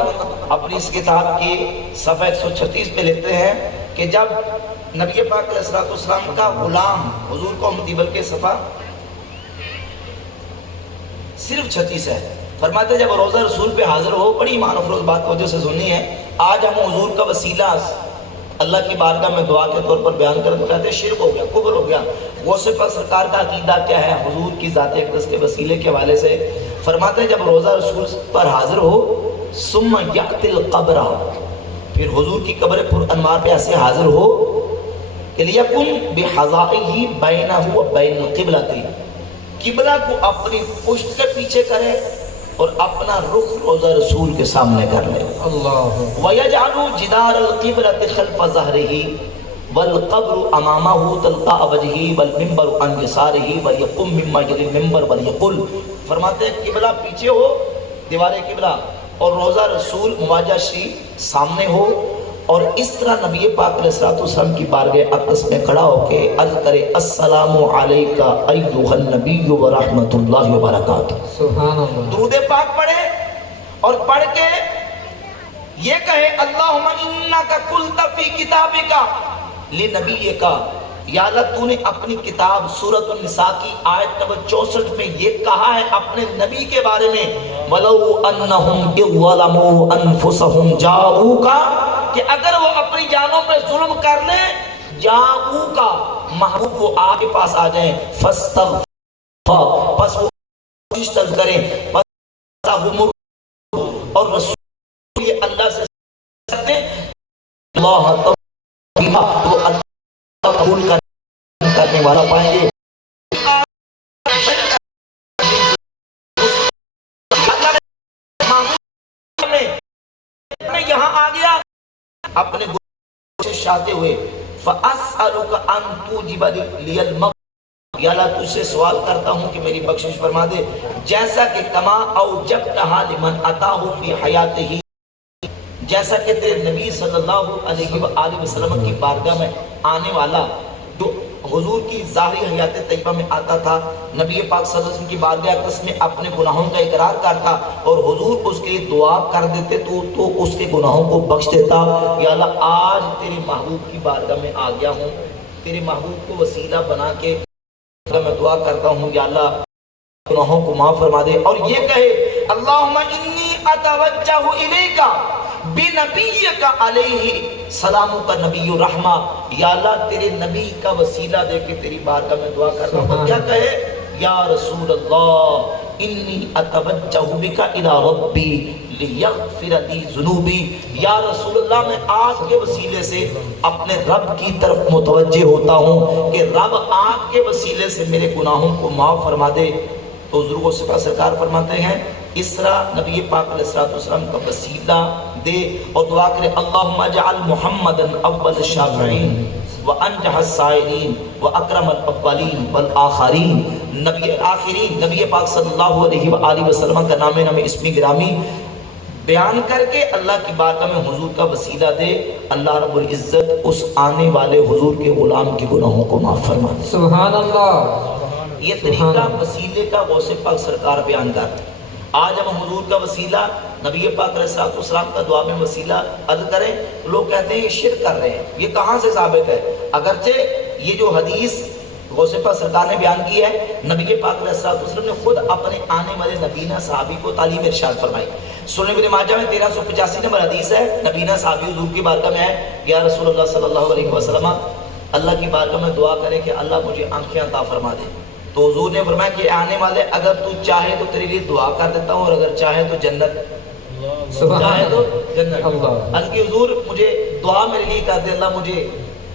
اپنی اس کتاب کی صفحہ 136 پہ لکھتے ہیں کہ جب نبی پاک علیہ السلام کا غلام حضور کو امتی، بلکہ صفحہ صرف 36 ہے، فرماتے ہیں جب روزہ رسول پہ حاضر ہو، بڑی ایمان افروز بات کو وجہ سے سننی ہے، آج ہم حضور کا وسیلہ اللہ کی بارگاہ میں دعا کے طور پر بیان کرتے کہتے ہیں شرک ہو گیا، کفر ہو گیا۔ غوث پاک سرکار کا عقیدہ کیا ہے حضور کی ذات اقدس کے وسیلے کے حوالے سے؟ فرماتے ہیں جب روزہ رسول پر حاضر ہو ثم یأتی القبر، پھر حضور کی قبر پر انوار پہ ایسے حاضر ہو کہ لیکن بحذائہ بینہ و بین القبلۃ، قبلہ کو اپنی پشت کے پیچھے کرے اور اپنا رخ روزہ رسول کے سامنے کر لے۔ اللہ وَيَجْعَلُ جِدَارَ الْقِبْلَةِ خَلْفَ ظَهْرِهِ وَالْقَبْرُ أَمَامَهُ تَلْقَاءَ وَجْهِهِ وَالْمِنْبَرُ عَنْ يَسَارِهِ وَلْيَقُمْ مِمَّا يَلِي الْمِنْبَرَ وَلْيَقُلْ، فرماتے ہیں قبلہ پیچھے ہو، دیوار قبلہ، اور روزہ رسول مواجہ شریف سامنے ہو، اور اس طرح نبی پاک علیہ السلام کی بارگاہ اقدس میں کھڑا ہو کے عرض کرے السلام علیکہ ایھا النبی ورحمۃ اللہ وبرکاتہ، سبحان اللہ، درود پاک پڑھے، اور پڑھ کے یہ کہے اللہم انک قلت فی کتابک لنبیک، یا اللہ تو نے اپنی کتاب سورۃ النساء کی آیت نمبر 64 میں یہ کہا ہے اپنے نبی کے بارے میں وَلَوْ أَنَّهُمْ إِذْ ظَلَمُوا أَنفُسَهُمْ جَاءُوكَ، کہ اگر وہ اپنی جانوں پہ ظلم کر لیں، جَاءُوكَ محبوب وہ آپ کے پاس آ جائیں، فَاسْتَغْفَرْ پس وہ کوشش طلب کریں، فَاسْتَغْفِرْ اور رسول یہ اللہ سے سکتے اللہ تبارک تو اللہ قبول کرنے والا پائیں گے۔ میں یہاں آ گیا اپنے گناہوں سے شاتے ہوئے فَأَسْأَلُكَ أَن تُوجِبَ لِيَ الْمَغْفِرَةَ، یا اللہ تجھ سے سوال کرتا ہوں کہ میری بخشش فرما دے، جیسا کہ کما اوجبتها لمن اتاه فی حیاتہ، جیسا کہ تیرے نبی صلی اللہ علیہ وآلہ وسلم کی بارگاہ میں آنے والا جو حضور کی ظاہری حیات طیبہ میں آتا تھا، نبی پاک صلی اللہ علیہ وسلم کی بارگاہ اقدس میں اپنے گناہوں کا اقرار کرتا اور حضور اس کے لیے دعا کر دیتے تو اس کے گناہوں کو بخش دیتا۔ یا اللہ آج تیرے محبوب کی بارگاہ میں آ گیا ہوں، تیرے محبوب کو وسیلہ بنا کے میں دعا کرتا ہوں یا اللہ گناہوں کو معاف فرما دے، اور یہ کہے اللہم انی اتوجہ الیکا بنبیک علیہ سلام کا نبی الرحمہ، یا اللہ تیرے نبی کا وسیلہ دے کے تیری بارگاہ میں دعا کرتا ہوں۔ کیا کہے یا رسول اللہ انی اتوجہ بک الی ربی لیغفر لی ذنوبی، یا رسول اللہ میں آپ کے وسیلے سے اپنے رب کی طرف متوجہ ہوتا ہوں کہ رب آپ کے وسیلے سے میرے گناہوں کو معاف فرما دے۔ تو حضور کو صفحہ سرکار فرماتے ہیں اسرا نبی پاک علیہ الصلوۃ والسلام کا وسیلہ دے اور دعا کرے اللہم اجعل محمدًا اول الشافعین وانجح السائلین واکرم الاولین والآخرین نبی پاک صلی اللہ علیہ وآلہ وسلم کا نام نام اسم گرامی بیان کر کے اللہ کی بارگاہ میں حضور کا وسیلہ دے، اللہ رب العزت اس آنے والے حضور کے غلام کے گناہوں کو معاف فرما دے۔ سبحان اللہ۔ یہ طریقہ وسیلے کا غوث پاک سرکار بیان کرتے ہیں۔ آج ہم حضور کا وسیلہ نبی پاک علیہ الصلوۃ والسلام کا دعا میں وسیلہ عرض کریں تو لوگ کہتے ہیں یہ شرک کر رہے ہیں، یہ کہاں سے ثابت ہے؟ اگرچہ یہ جو حدیث غوث پاک سرکار نے بیان کی ہے، نبی پاک علیہ الصلوۃ والسلام نے خود اپنے آنے والے نبینہ صحابی کو تعلیم ارشاد فرمائی۔ سنن ابن ماجہ میں 1385 نمبر حدیث ہے، نبینہ صحابی حضور کی بارگاہ میں ہے، یا رسول اللہ صلی اللہ علیہ وسلم اللہ کی بارگاہ میں دعا کرے کہ اللہ مجھے آنکھیں عطا فرما دے۔ تو حضور نے فرمایا کہ آنے والے اگر تو چاہے تو تیرے لیے دعا کر دیتا ہوں، اور اگر چاہے تو جنت، چاہے تو جنت۔ اللہ کی حضور مجھے دعا میرے لیے کر دے، اللہ مجھے،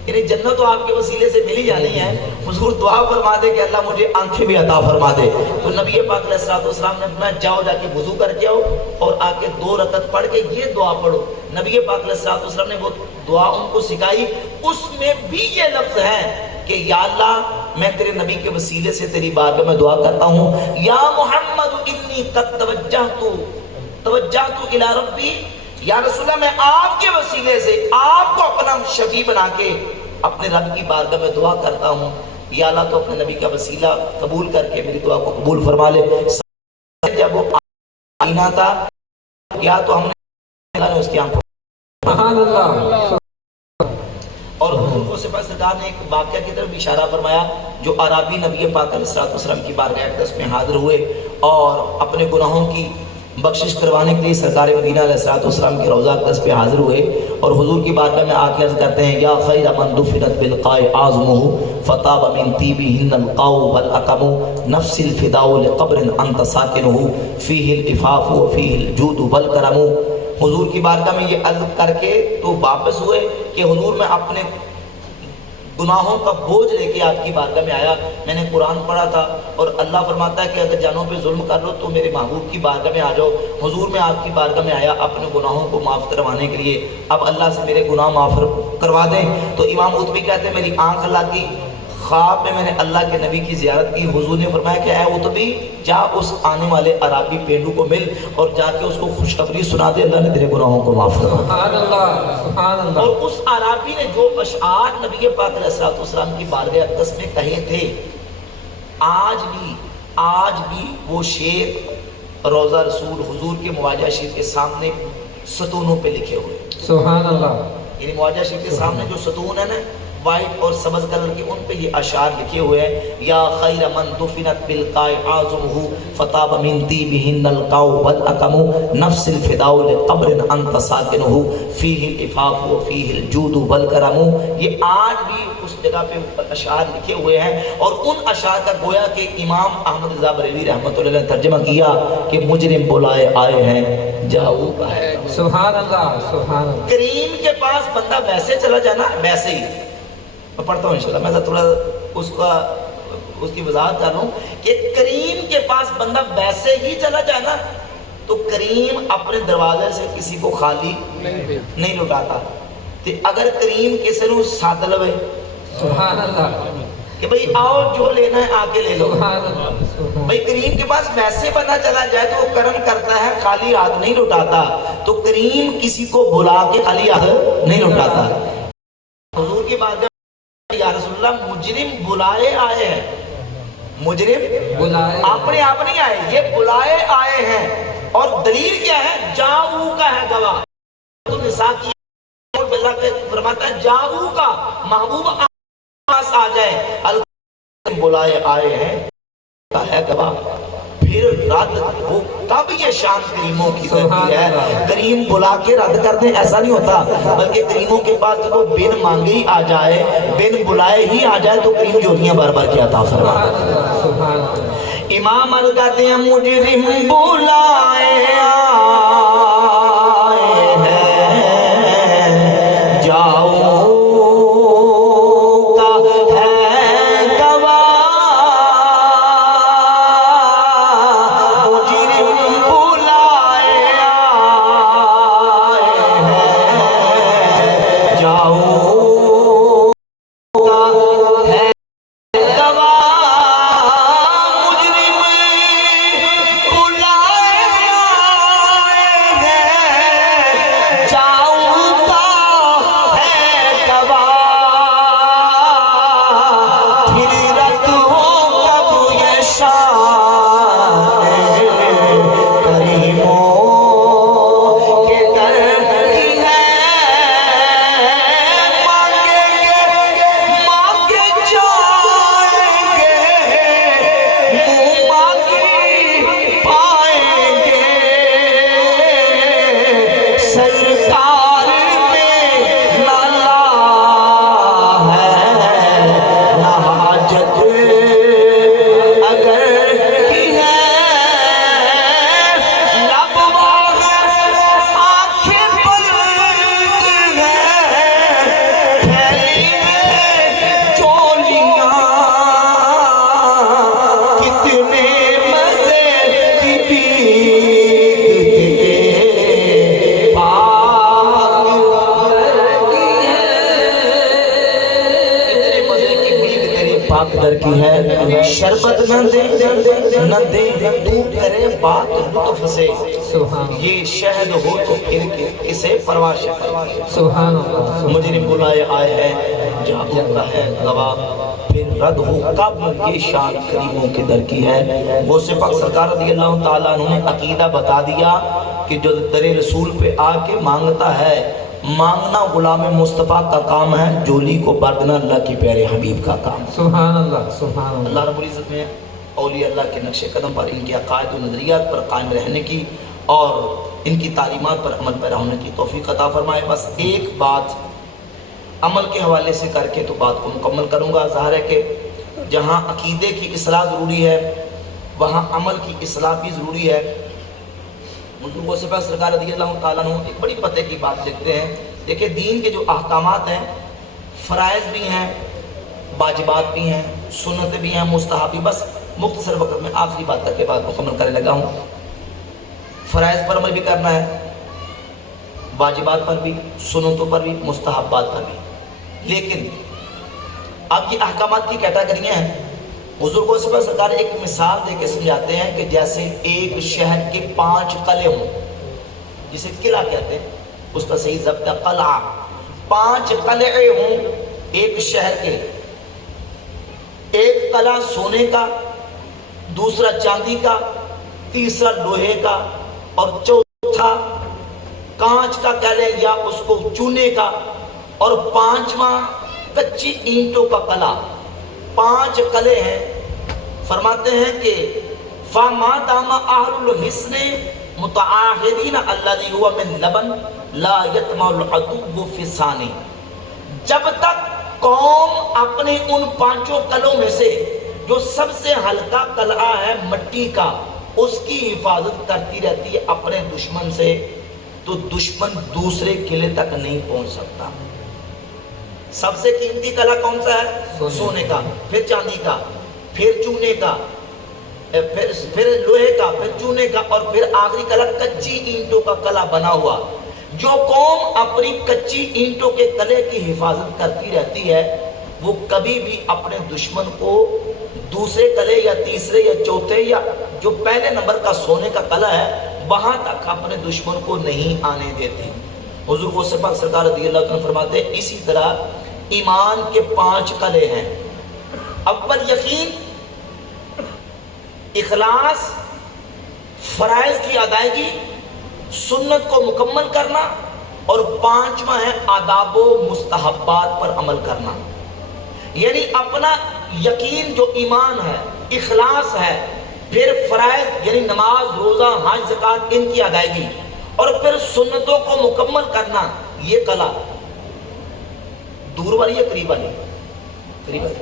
یعنی جنت تو آپ کے وسیلے سے مل ہی جانی ہے، حضور دعا فرما دے کہ اللہ مجھے آنکھیں بھی عطا فرما دے۔ تو نبی پاک علیہ الصلوۃ والسلام نے فرمایا جاؤ جا کے وضو کر کے آؤ اور آ کے 2 رکعت پڑھ کے یہ دعا پڑھو۔ نبی پاک علیہ الصلوۃ والسلام نے وہ دعا ان کو سکھائی، اس میں بھی یہ لفظ ہے کہ یا اللہ میں تیرے نبی کے وسیلے سے تیری بارگاہ میں دعا کرتا ہوں، یا محمد انی قد توجہت الی ربی، یا رسول اللہ میں آپ کے وسیلے سے آپ کو اپنا شفیع بنا کے اپنے رب کی بارگاہ میں دعا کرتا ہوں، یا اللہ تو اپنے نبی کا وسیلہ قبول کر کے میری دعا کو قبول فرما لے۔ جب وہ آئینہ تھا یا تو ہم نے اللہ نے اس کی آنکھوں سبحان اللہ۔ اور حضور کو سپاہ سردار نے ایک واقعہ کی طرف اشارہ فرمایا، جو عربی نبی پاک علیہ الصلوۃ والسلام کی بارگاہ اقدس میں حاضر ہوئے اور اپنے گناہوں کی بخشش کروانے کے لیے سرکار مدینہ علیہ الصلوۃ والسلام کی روضہ اقدس پہ حاضر ہوئے اور حضور کی بارگاہ میں آ کے عرض کرتے ہیں یا خیر من دفنت بالقاء اعظمه فطاب من طيبهن القاء والاقم نفس الفداء لقبر انت ساكنه فيه الافاف وفيه الجود والكرم۔ حضور کی بارگاہ میں یہ عرض کر کے تو واپس ہوئے کہ حضور میں اپنے گناہوں کا بوجھ لے کے آپ کی بارگاہ میں آیا، میں نے قرآن پڑھا تھا اور اللہ فرماتا ہے کہ اگر جانوں پہ ظلم کر لو تو میرے محبوب کی بارگاہ میں آ جاؤ۔ حضور میں آپ کی بارگاہ میں آیا اپنے گناہوں کو معاف کروانے کے لیے، اب اللہ سے میرے گناہ معاف کروا دیں۔ تو امام قطبی کہتے ہیں میری آنکھ اللہ کی، خواب میں میں نے اللہ کے نبی کی زیارت کی، حضور نے فرمایا کہ اے قطبی جا اس آنے والے عربی پینڈو کو مل اور جا کے اس کو خوشخبری سنا دے، اللہ نے تیرے گناہوں کو معاف کروا دیا۔ سبحان اللہ، سبحان اللہ۔ اور اس عربی نے جو اشعار نبی پاک علیہ الصلوۃ والسلام کی بارگاہ اقدس میں کہے تھے، آج بھی وہ شعر روضہ رسول حضور کے مواجہ شریف کے سامنے ستونوں پہ لکھے ہوئے، سبحان اللہ۔ یعنی مواجہ شریف کے سامنے جو ستون ہے نا وائٹ اور سبز کلر کے، ان پہ یہ اشعار لکھے ہوئے ہیں یا خیر من دفنت بالقاء اعظمه فطاب من طيبهن القاء والاقم نفس الفداء لقبر انت ساكنه فيه الافاف وفيه الجود والكرم۔ یہ آج بھی اس جگہ پہ اشعار لکھے ہوئے ہیں اور ان اشعار کا گویا کہ امام احمد رضا بریلوی رحمۃ اللہ علیہ نے ترجمہ کیا کہ مجرم بلائے آئے ہیں جاؤ کا ہے۔ سبحان اللہ، سبحان اللہ۔ کریم کے پاس بندہ ویسے چلا جانا، ویسے ہی میں پڑھتا ہوں انشاءاللہ، میں تھوڑا اس کی وضاحت کروں کہ کریم کے پاس بندہ ویسے ہی چلا جانا تو کریم اپنے دروازے سے کسی کو خالی نہیں لٹاتا، تو اگر کریم کسی نو ساتھ لوے سبحان اللہ کہ بھئی آؤ جو لینا ہے آ کے لے لو، سبحان اللہ۔ بھئی کریم کے پاس ویسے بندہ چلا جائے تو وہ کرم کرتا ہے، خالی ہاتھ نہیں لٹاتا، تو کریم کسی کو بلا کے خالی ہاتھ نہیں لٹاتا۔ حضور کی بات یا رسول اللہ مجرم بلائے آئے ہیں، مجرم بلائے اپنے آپ نہیں آئے، یہ بلائے آئے ہیں، اور دلیل کیا ہے؟ جاؤ کا ہے گواہ، تو نساء کی فرماتا ہے جاؤ کا محبوب پاس آ جائے، بلائے آئے ہیں ہے گواہ۔ پھر رد وہ تب یہ شان کریموں کی ہوتی ہے، کریم بلا کے رد کر دیں ایسا نہیں ہوتا، بلکہ کریموں کے پاس وہ بن مانگے ہی آ جائے، بن بلائے ہی آ جائے تو کریم جوڑیاں بار بار کیا عطا فرماتا۔ امام عرض کرتے ہیں مجرم بلائے آئے ہیں جاؤ کا ہے گواہ، مصطفیٰ کے در کی ہے، شربت نہ دے تو کرے بات لطف سے، یہ شہد ہو تو پھر اسے پرواہ شکر، سبحان اللہ، مجرم بلائے آئے ہیں جہاں ہوتا ہے گواہ، پھر رد ہو کب یہ شان کریموں کے در کی ہے۔ وہ سے پاک سرکار رضی اللہ تعالیٰ عنہ نے عقیدہ بتا دیا کہ جو در رسول پہ آ کے مانگتا ہے، مانگنا غلام مصطفیٰ کا کام ہے، جولی کو بردنا اللہ کی پیارے حبیب کا کام۔ سبحان اللہ، سبحان اللہ۔ اللہ رب العزت میں اولیاء اللہ کے نقش قدم پر، ان کے عقائد و نظریات پر قائم رہنے کی اور ان کی تعلیمات پر عمل پیرا ہونے کی توفیق عطا فرمائے۔ بس ایک بات عمل کے حوالے سے کر کے تو بات کو مکمل کروں گا۔ ظاہر ہے کہ جہاں عقیدے کی اصلاح ضروری ہے وہاں عمل کی اصلاح بھی ضروری ہے۔ مطلوب سے پاس سرکار رضی اللہ تعالیٰ عنہ ایک بڑی پتہ کی بات لکھتے ہیں، دیکھیں دین کے جو احکامات ہیں، فرائض بھی ہیں، واجبات بھی ہیں، سنت بھی ہیں، مستحبی، بس مختصر وقت میں آخری بات تک کے بعد مکمل کرنے لگا ہوں۔ فرائض پر عمل بھی کرنا ہے، واجبات پر بھی، سنتوں پر بھی، مستحبات پر بھی، لیکن اب یہ احکامات کی کیٹاگریاں ہیں۔ حضور کو صفحہ سرکار ایک مثال دے کے سمجھاتے ہیں کہ جیسے ایک شہر کے 5 قلعے ہوں، جسے قلعہ کہتے ہیں، اس کا صحیح ضبط ہے قلعہ۔ 5 قلعے ہوں ایک شہر کے، ایک قلعہ سونے کا، دوسرا چاندی کا، تیسرا لوہے کا، اور چوتھا کانچ کا کہہ لیں یا اس کو چونے کا، اور 5واں کچی اینٹوں کا قلعہ۔ 5 قلعے ہیں۔ فرماتے ہیں کہ فَمَا دَامَ أَهْلُ الْحِسْنِ مُتَعَاهِدِينَ الَّذِي هُوَ مِنْ لَبَنْ لَا يَطْمَعُ الْعَدُوُّ فِي الثَّانِي، جب تک قوم اپنے ان 5 قلعوں میں سے جو سب سے ہلکا قلعہ ہے مٹی کا، اس کی حفاظت کرتی رہتی ہے اپنے دشمن سے، تو دشمن دوسرے قلعے تک نہیں پہنچ سکتا۔ سب سے قیمتی قلعہ کون سا ہے؟ سونے کا، پھر چاندی کا، پھر چونے کا، پھر لوہے کا، پھر چونے کا، اور پھر آخری قلعہ کچی اینٹوں کا قلعہ بنا ہوا۔ جو قوم اپنی کچی اینٹوں کے قلعے کی حفاظت کرتی رہتی ہے وہ کبھی بھی اپنے دشمن کو دوسرے قلعے یا تیسرے یا چوتھے یا جو پہلے نمبر کا سونے کا قلعہ ہے وہاں تک اپنے دشمن کو نہیں آنے دیتی۔ حضور کو پاک سرکار رضی اللہ عنہ فرماتے ہیں اسی طرح ایمان کے 5 قلعے ہیں۔ اول یقین، اخلاص، فرائض کی ادائیگی، سنت کو مکمل کرنا، اور 5واں ہے آداب و مستحبات پر عمل کرنا۔ یعنی اپنا یقین جو ایمان ہے، اخلاص ہے، پھر فرائض یعنی نماز، روزہ، حج، زکوٰۃ، ان کی ادائیگی، اور پھر سنتوں کو مکمل کرنا۔ یہ قلعہ دور والی یا قریب والی؟ قریب والی،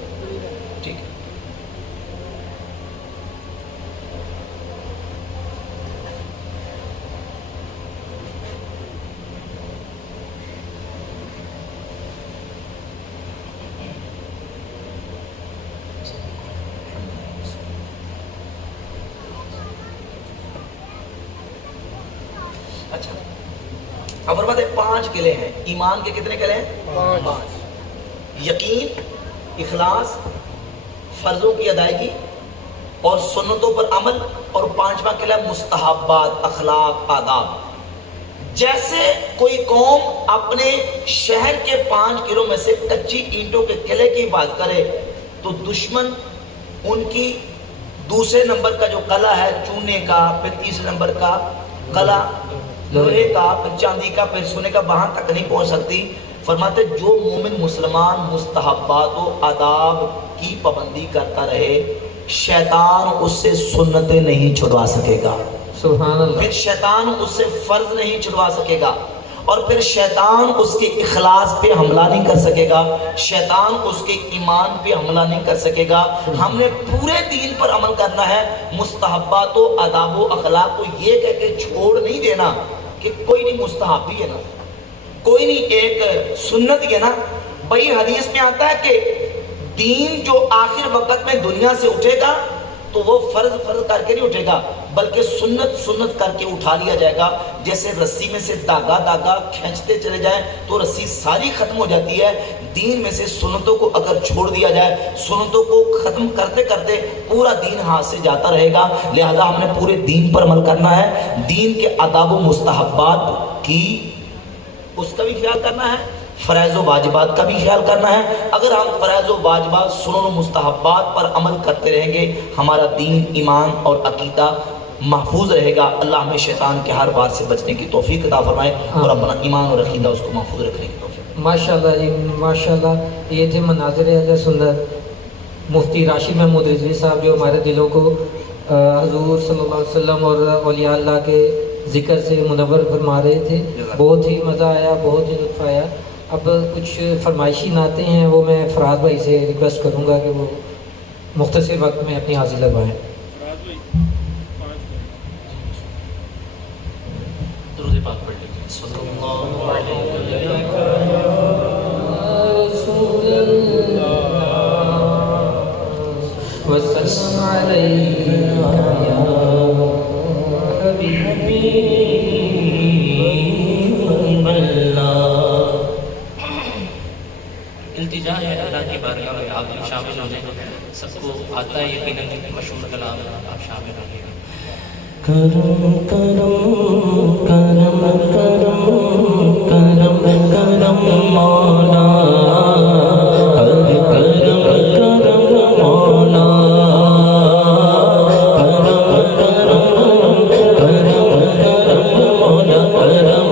ٹھیک ہے۔ اچھا، اب فرماتے ہیں 5 قلعے ہیں۔ ایمان کے کتنے قلعے ہیں؟ 5۔ یقین، اخلاص، فرضوں کی ادائیگی اور سنتوں پر عمل، اور 5واں قلعہ مستحبات، اخلاق، آداب۔ جیسے کوئی قوم اپنے شہر کے 5 قلعوں میں سے کچی اینٹوں کے قلعے کی بات کرے تو دشمن ان کی دوسرے نمبر کا جو قلعہ ہے چونے کا، پھر تیسرے نمبر کا قلعہ لوہے کا، پھر چاندی کا، پھر سونے کا، وہاں تک نہیں پہنچ سکتی۔ فرماتے جو مومن مسلمان مستحبات و آداب کی پابندی کرتا رہے شیطان اس سے سنتیں نہیں چھڑوا سکے گا، سبحان اللہ، پھر شیطان اس سے فرض نہیں چھڑوا سکے گا، اور پھر شیطان اس کے اخلاص پہ حملہ نہیں کر سکے گا، شیطان اس کے ایمان پہ حملہ نہیں کر سکے گا۔ ہم نے پورے دین پر عمل کرنا ہے، مستحبات و آداب و اخلاق کو یہ کہہ کے چھوڑ نہیں دینا کہ کوئی نہیں مستحب بھی ہے نا، کوئی نہیں ایک سنت ہی ہے نا۔ بھائی حدیث میں آتا ہے کہ دین جو آخر وقت میں دنیا سے اٹھے گا تو وہ فرض کر کے نہیں اٹھے گا، بلکہ سنت سنت کر کے اٹھا لیا جائے گا. جیسے رسی میں سے داغا داغا کھینچتے چلے جائیں تو رسی ساری ختم ہو جاتی ہے. دین میں سے سنتوں کو اگر چھوڑ دیا جائے, سنتوں کو ختم کرتے کرتے پورا دین ہاتھ سے جاتا رہے گا. لہذا ہم نے پورے دین پر عمل کرنا ہے. دین کے آداب و مستحبات کی اس کا بھی خیال کرنا ہے, فرائض و واجبات کا بھی خیال کرنا ہے. اگر ہم فرائض و واجبات, سنن و مستحبات پر عمل کرتے رہیں گے, ہمارا دین, ایمان اور عقیدہ محفوظ رہے گا. اللہ ہمیں شیطان کے ہر بار سے بچنے کی توفیق عطا فرمائے اور اپنا ایمان اور عقیدہ اس کو محفوظ رکھنے کی توفیق. ماشاءاللہ جی ماشاءاللہ. یہ تھے مناظر اہل سنت مفتی راشد محمود رضوی صاحب, جو ہمارے دلوں کو حضور صلی اللہ علیہ وسلم اور اولیاء اللہ کے ذکر سے منور فرما رہے تھے. بہت ہی مزہ آیا, بہت ہی لطف آیا. اب کچھ فرمائشی نعتیں ہیں, وہ میں فراز بھائی سے ریکویسٹ کروں گا کہ وہ مختصر وقت میں اپنی حاضری لگوائیں. درود پاک پڑھ لیجیے. صلی اللہ علیہ وسلم علیکہ یا حبیبی التجا ہے اللہ کی بارگاہ میں آپ شامل ہو جائیں. سب کو آتا ہے یقیناً مشہور کلام, آپ شامل ہو جائیں. کرم کرم کرم کرم کرم کرم مولا, کرم کرم مولا, کرم کرم کرم مولا, کرم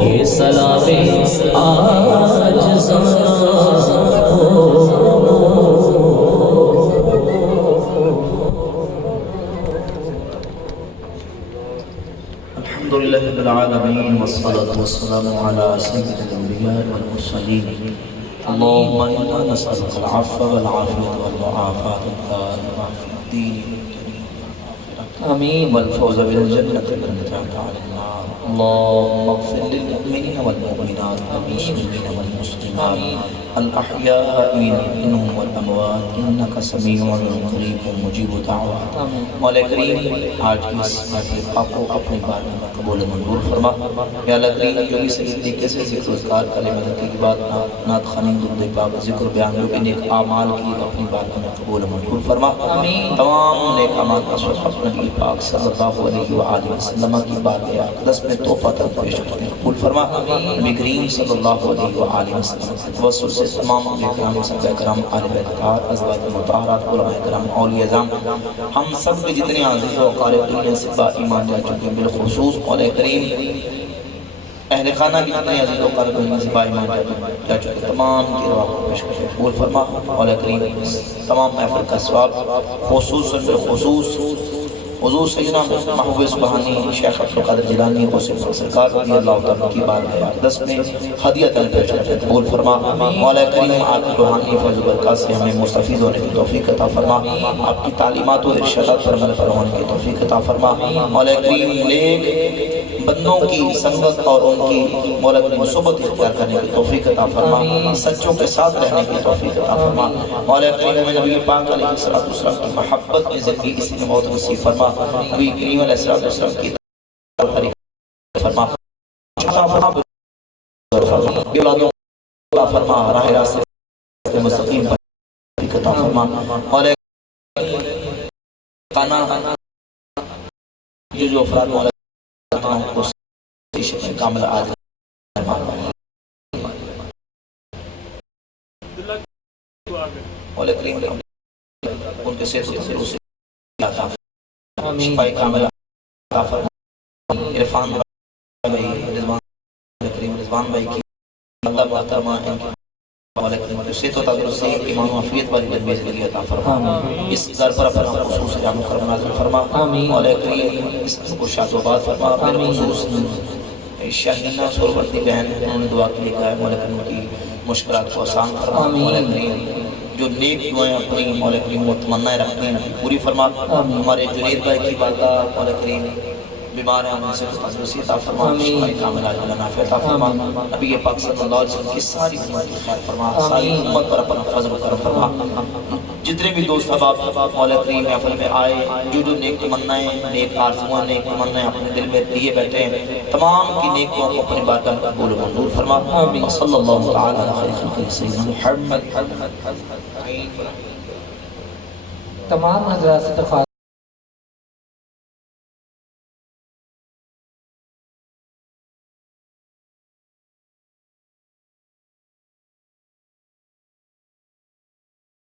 یہ سلام آج الحمدللہ رب العالمین والصلاة والسلام علی سید الانبیاء والمرسلین اللہم انا نسألک العفو والعافیت والمعافات الدائمہ فی الدین والدنیا آمین والفوز بالجنة والنجاة علی النار اللہم اغفر للمؤمنین والمؤمنات والمسلمین والمسلمات الاحیاء منهم والاموات انک سمیع قریب مجیب دعوات مولا کریم آج اس محفل پاک کو اپنے بارگاہ میں قبول منظور فرما یا اللہ کریم جو بھی صحیح طریقے سے ذکر اذکار کلمہ کی بات نعت خوانی درود پاک ذکر بیان جو بھی نیک اعمال کی اپنی بارگاہ میں قبول منظور فرما تمام نیک اعمال کا صدقہ نبی پاک صلی اللہ علیہ وآلہ وسلم کی بارگاہ اقدس میں تحفہ طرف پیش کرتے ہیں قبول فرما نبی کریم صلی اللہ علیہ وآلہ وسلم کے توسل سے تمام انبیاء کرام صحابہ کرام آل بیت اطہار ازواج مطہرات علماء کرام اولیاء اعظام ہم سب کے جتنے عزیز و اقارب دنیا سے با ایمان جا چکے ہیں بالخصوص مولا کریم اہل خانہ کی جتنے عزیز و اقارب دنیا سے با ایمان جا چکے ہیں تمام کی رواح کو پیش کرتے ہیں قبول فرما مولا کریم تمام محفل کا ثواب خصوصاً بالخصوص حضور سیدنا محبوب سبحانی شیخ عبدالقادر جیلانی غوث پاک سرکار رضی اللہ تعالیٰ کی بارگاہ اقدس میں ہدیہ پیش کرتے ہیں قبول فرما مولا کریم آپ کی روحانی فیض و برکات سے ہمیں مستفید ہونے کی توفیق عطا فرما آپ کی تعلیمات و ارشادات پر عمل پر ہونے کی توفیق عطا فرما مولا کریم نیک بندوں کی سنگت اور ان کی مولا کریم صحبت اختیار کرنے کی توفیق عطا فرما سچوں کے ساتھ رہنے کی توفیق عطا فرما مولا کریم نبی پاک علیہ السلام کی محبت میں زندگی اس میں موت نصیب فرما نبی کریم علیہ السلام کی فرما اولادوں عطا فرما راہ راست مستقیم پر عطا فرما مولا خانہ جو افراد مولا کو شفا کامل عاجل مولا کریم ان کے صحت و تندرستی عطا فرما شفا کامل عطا فرما عرفان بھائی رضوان کریم رضوان بھائی کی اللہ محترمہ ان کی مولا کریم جو صحت و تندرستی ایمان و عافیت والی لمبی زندگی عطا فرما اس در پر اپنا خصوص رحم و کرم نازل فرما مولا کریم اس کو شاد و آباد فرما بالخصوص شاہینہ سورورتی بہن انہوں نے دعا کے لیے کہا ہے مولا کریم کی مشکلات کو آسان فرما مولا کریم جو نیک دعائیں اپنی مولا کریم و تمنائیں رکھتے ہیں پوری فرما ہمارے جنید بھائی کی بارگاہ مولا کریم بیمار ہیں ہمیں سے تندرستی عطا فرما شفاء کامل عاجل نافع عطا فرما نبی پاک صلی اللہ علیہ وسلم کی ساری امت کی خیر فرما ساری امت پر اپنا فضل و کرم فرما جتنے بھی دوست احباب مولا کریم محفل میں آئے جو نیک تمنائیں نیک آرزوئیں نیک تمنائیں اپنے دل میں لیے بیٹھے ہیں تمام کی نیک دعاؤں کو اپنی بارگاہ میں قبول و منظور فرما صلی اللہ تعالی علی خیر خلقہ سیدنا محمد تمام حضرات سے درخواست